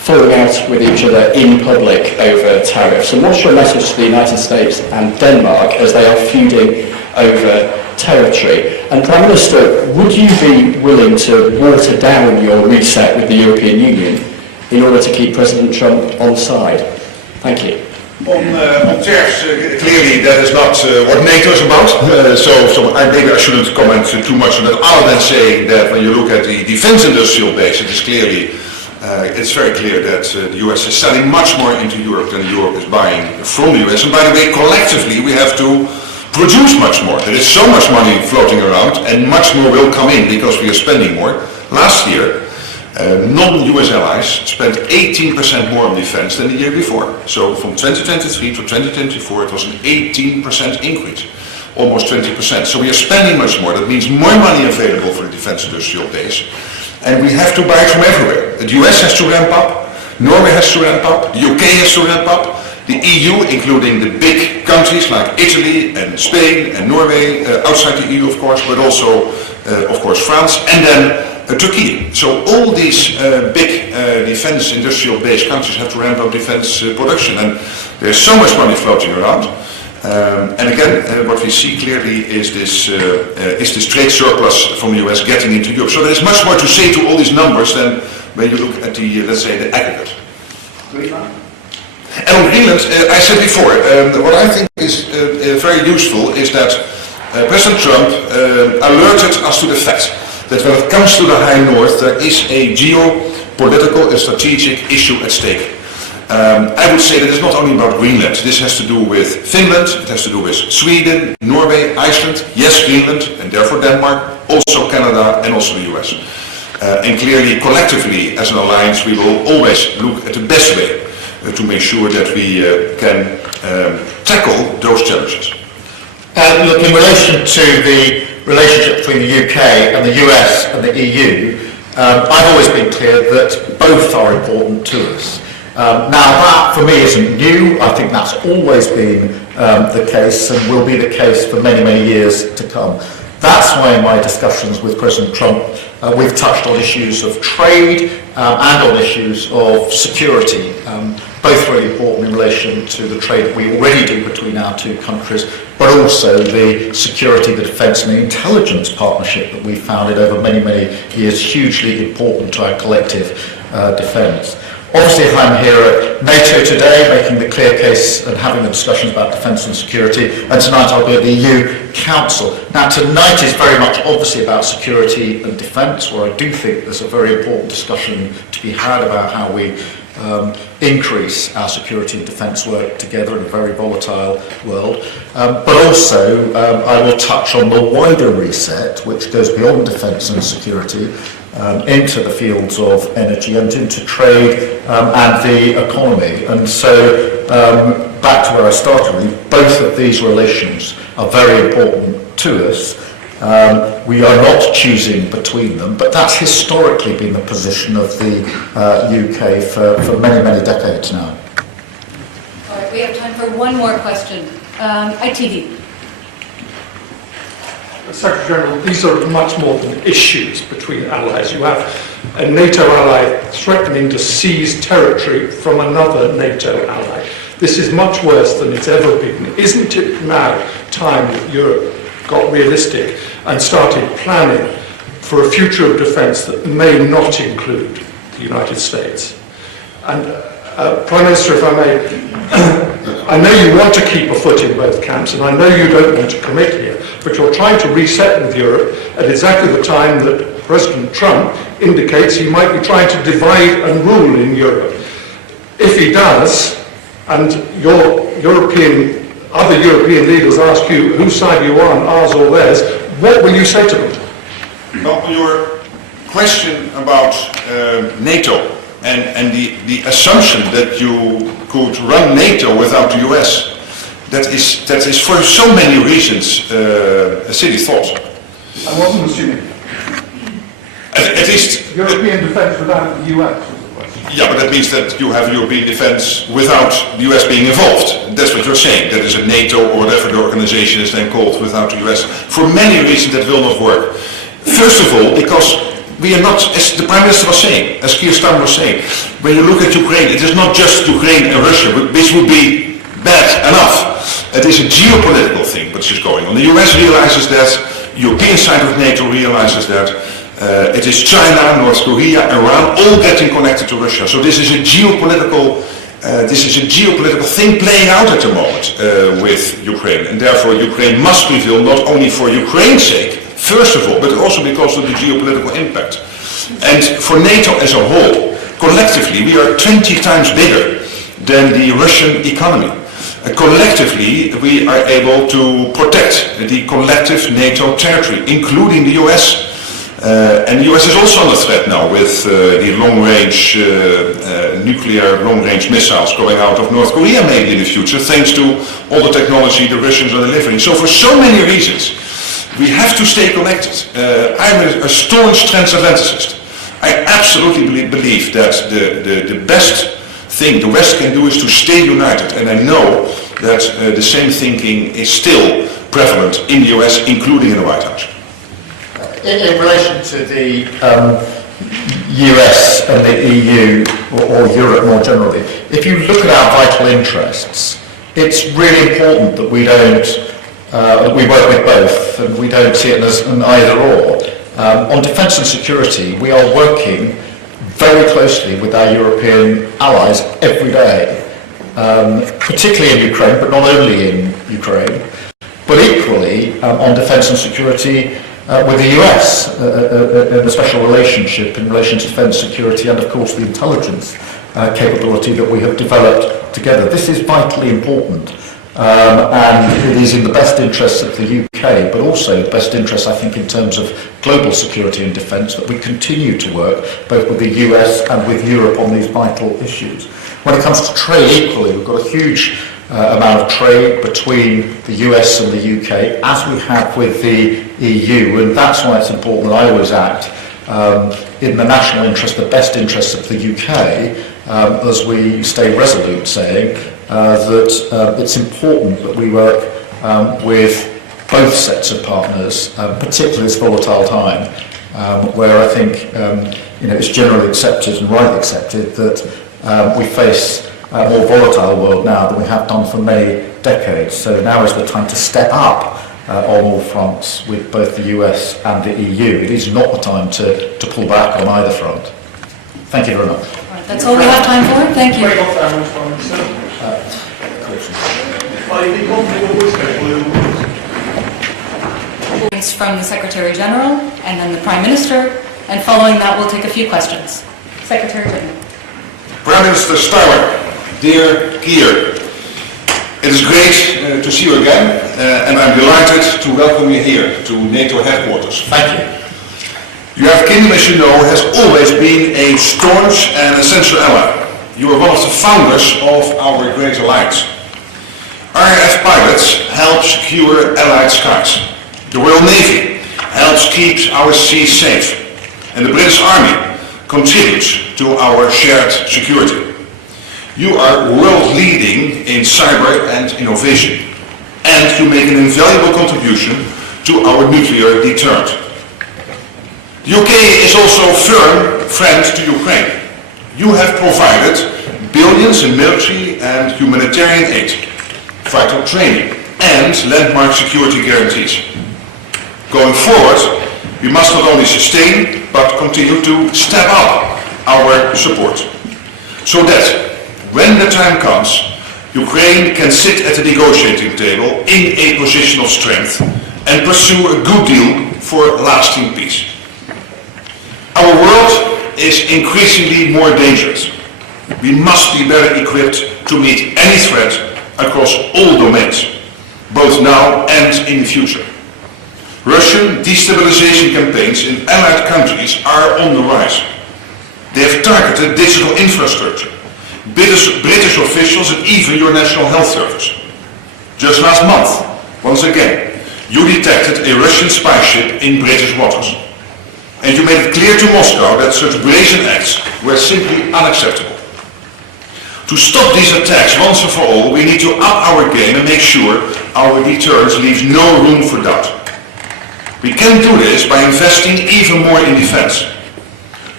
falling out with each other in public over tariffs. And what's your message to the United States and Denmark as they are feuding over territory? And Prime Minister, would you be willing to water down your reset with the European Union in order to keep President Trump on side? Thank you. On tariffs, clearly that is not what NATO is about, so maybe I shouldn't comment too much on that, other than saying that when you look at the defense industrial base, it is clearly, it's very clear that the US is selling much more into Europe than Europe is buying from the US. And by the way, collectively we have to produce much more. There is so much money floating around and much more will come in because we are spending more. Last year, non-US allies spent 18% more on defense than the year before. So from 2023 to 2024 it was an 18% increase, almost 20%. So we are spending much more. That means more money available for the defense industrial base. And we have to buy from everywhere. The US has to ramp up, Norway has to ramp up, the UK has to ramp up, the EU, including the big countries like Italy and Spain and Norway, outside the EU of course, but also of course France, and then Turkey. So all these big defense industrial based countries have to ramp up defense production, and there's so much money floating around. And again, what we see clearly is this trade surplus from the US getting into Europe. So there is much more to say to all these numbers than when you look at the, let's say, the aggregate. Greenland? And on Greenland, I said before, what I think is very useful is that President Trump alerted us to the fact that when it comes to the High North, there is a geopolitical and strategic issue at stake. I would say that it's not only about Greenland. This has to do with Finland, it has to do with Sweden, Norway, Iceland, yes, Greenland, and therefore Denmark, also Canada, and also the US. And clearly, collectively, as an alliance, we will always look at the best way to make sure that we can tackle those challenges. Look, in relation to the relationship between the UK and the US and the EU, I've always been clear that both are important to us. Now that for me isn't new. I think that's always been the case and will be the case for many, many years to come. That's why in my discussions with President Trump we've touched on issues of trade and on issues of security, both really important in relation to the trade that we already do between our two countries, but also the security, the defence and the intelligence partnership that we've founded over many, many years, hugely important to our collective defence. Obviously, I'm here at NATO today, making the clear case and having the discussions about defence and security, and tonight I'll be at the EU Council. Now, tonight is very much obviously about security and defence, where I do think there's a very important discussion to be had about how we increase our security and defence work together in a very volatile world. But also, I will touch on the wider reset, which goes beyond defence and security, into the fields of energy and into trade and the economy. And so, back to where I started, both of these relations are very important to us. We are not choosing between them, but that's historically been the position of the UK for many, many decades now. All right, we have time for one more question. ITV. Secretary General, these are much more than issues between allies. You have a NATO ally threatening to seize territory from another NATO ally. This is much worse than it's ever been. Isn't it now time that Europe got realistic and started planning for a future of defence that may not include the United States? And Prime Minister, if I may, I know you want to keep a foot in both camps, and I know you don't want to commit here, but you're trying to reset with Europe at exactly the time that President Trump indicates he might be trying to divide and rule in Europe. If he does, and other European leaders ask you whose side you are on, ours or theirs, what will you say to them? Well, your question about NATO and the assumption that you could run NATO without the US, that is for so many reasons a silly thought. I wasn't assuming. At least European defence without the US. Yeah, but that means that you have European defence without the US being involved. That's what you're saying. That is a NATO or whatever the organization is then called without the US. For many reasons that will not work. First of all, because we are not, as the Prime Minister was saying, as Keir Starmer was saying, when you look at Ukraine, it is not just Ukraine and Russia, which would be bad enough. It is a geopolitical thing which is going on. The US realizes that, the European side of NATO realizes that, it is China, North Korea, Iran, all getting connected to Russia. So this is a geopolitical thing playing out at the moment with Ukraine, and therefore Ukraine must reveal not only for Ukraine's sake, first of all, but also because of the geopolitical impact. And for NATO as a whole, collectively, we are 20 times bigger than the Russian economy. Collectively, we are able to protect the collective NATO territory, including the US. And the US is also under threat now with the long-range nuclear long-range missiles going out of North Korea maybe in the future, thanks to all the technology the Russians are delivering. So for so many reasons, we have to stay connected. I'm a staunch transatlanticist. I absolutely believe that the best thing the West can do is to stay united, and I know that the same thinking is still prevalent in the US, including in the White House. In relation to the US and the EU, or Europe more generally, if you look at our vital interests, it's really important that we don't, we work with both, and we don't see it as an either-or. On defence and security, we are working very closely with our European allies every day, particularly in Ukraine, but not only in Ukraine, but equally on defence and security with the US, in a special relationship in relation to defence, security, and of course the intelligence capability that we have developed together. This is vitally important, and it is in the best interests of the UK, but also the best interests, I think, in terms of global security and defence, that we continue to work both with the US and with Europe on these vital issues. When it comes to trade, equally, we've got a huge amount of trade between the US and the UK, as we have with the EU, and that's why it's important that I always act in the national interest, the best interests of the UK, as we stay resolute, saying that it's important that we work with both sets of partners, particularly this volatile time, where I think it's generally accepted and rightly accepted that we face a more volatile world now than we have done for many decades. So now is the time to step up on all fronts with both the US and the EU. It is not the time to pull back on either front. Thank you very much. Right, that's all we have time for. Thank you. From the Secretary General and then the Prime Minister, and following that we'll take a few questions. Secretary General. Prime Minister Starmer, dear Keir, it is great to see you again, and I'm delighted to welcome you here to NATO headquarters. Thank you. United Kingdom, as you know, has always been a staunch and essential ally. You are one of the founders of our great alliance. RAF pilots help secure Allied skies. The Royal Navy helps keep our seas safe, and the British Army contributes to our shared security. You are world-leading in cyber and innovation, and you make an invaluable contribution to our nuclear deterrent. The UK is also a firm friend to Ukraine. You have provided billions in military and humanitarian aid, vital training, and landmark security guarantees. Going forward, we must not only sustain, but continue to step up our support, so that when the time comes, Ukraine can sit at the negotiating table in a position of strength and pursue a good deal for lasting peace. Our world is increasingly more dangerous. We must be better equipped to meet any threat across all domains, both now and in the future. Russian destabilization campaigns in allied countries are on the rise. They have targeted digital infrastructure, British officials, and even your National Health Service. Just last month, once again, you detected a Russian spy ship in British waters. And you made it clear to Moscow that such brazen acts were simply unacceptable. To stop these attacks once and for all, we need to up our game and make sure our deterrence leaves no room for doubt. We can do this by investing even more in defense.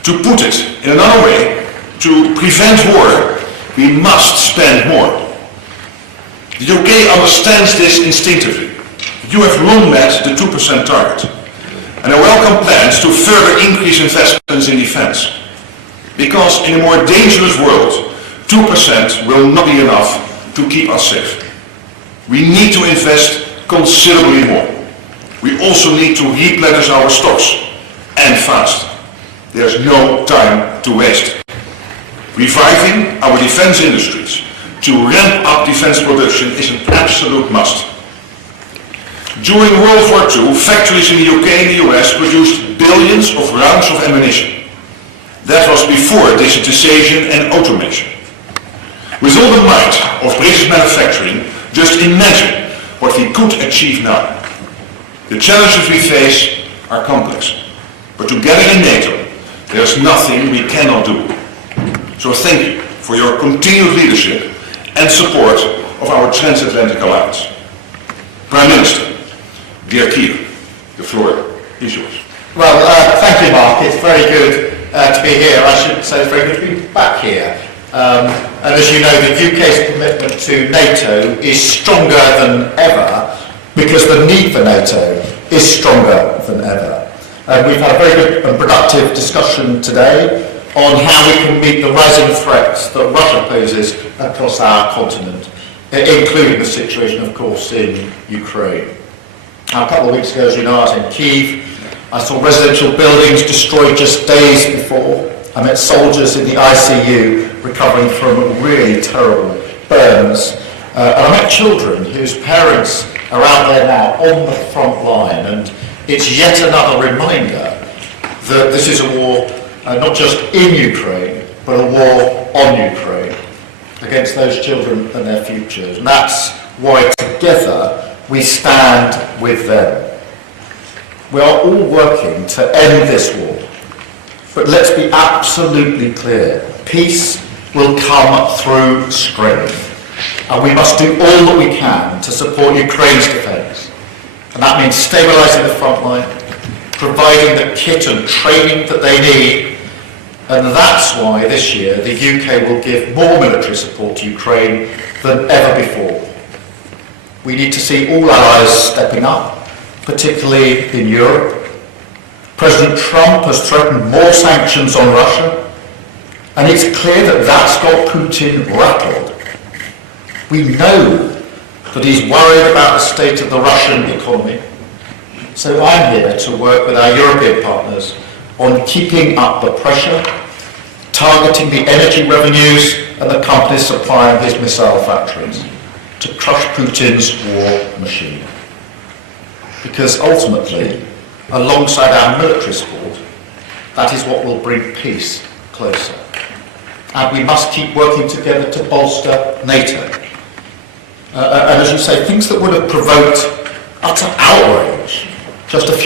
To put it in another way, to prevent war, we must spend more. The UK understands this instinctively. You have long met the 2% target, and I welcome plans to further increase investments in defence. Because in a more dangerous world, 2% will not be enough to keep us safe. We need to invest considerably more. We also need to replenish our stocks, and fast. There's no time to waste. Reviving our defence industries to ramp up defence production is an absolute must. During World War II, factories in the UK and the US produced billions of rounds of ammunition. That was before digitization and automation. With all the might of British manufacturing, just imagine what we could achieve now. The challenges we face are complex, but together in NATO, there's nothing we cannot do. So thank you for your continued leadership and support of our Transatlantic Alliance. Prime Minister, dear Keir, the floor is yours. Well, thank you, Mark. It's very good to be here. I should say it's very good to be back here. And as you know, the UK's commitment to NATO is stronger than ever because the need for NATO is stronger than ever. And we've had a very good and productive discussion today on how we can meet the rising threats that Russia poses across our continent, including the situation, of course, in Ukraine. Now, a couple of weeks ago, as you know, I was in Kyiv. I saw residential buildings destroyed just days before. I met soldiers in the ICU recovering from really terrible burns. And I met children whose parents are out there now on the front line. And it's yet another reminder that this is a war not just in Ukraine, but a war on Ukraine against those children and their futures. And that's why together we stand with them. We are all working to end this war. But let's be absolutely clear. Peace will come through strength. And we must do all that we can to support Ukraine's defence. And that means stabilising the front line, providing the kit and training that they need. And that's why this year the UK will give more military support to Ukraine than ever before. We need to see all allies stepping up, particularly in Europe. President Trump has threatened more sanctions on Russia, and it's clear that that's got Putin rattled. We know that he's worried about the state of the Russian economy. So I'm here to work with our European partners on keeping up the pressure, targeting the energy revenues and the companies supplying his missile factories to crush Putin's war machine. Because ultimately, alongside our military support, that is what will bring peace closer. And we must keep working together to bolster NATO. And as you say, things that would have provoked utter outrage just a few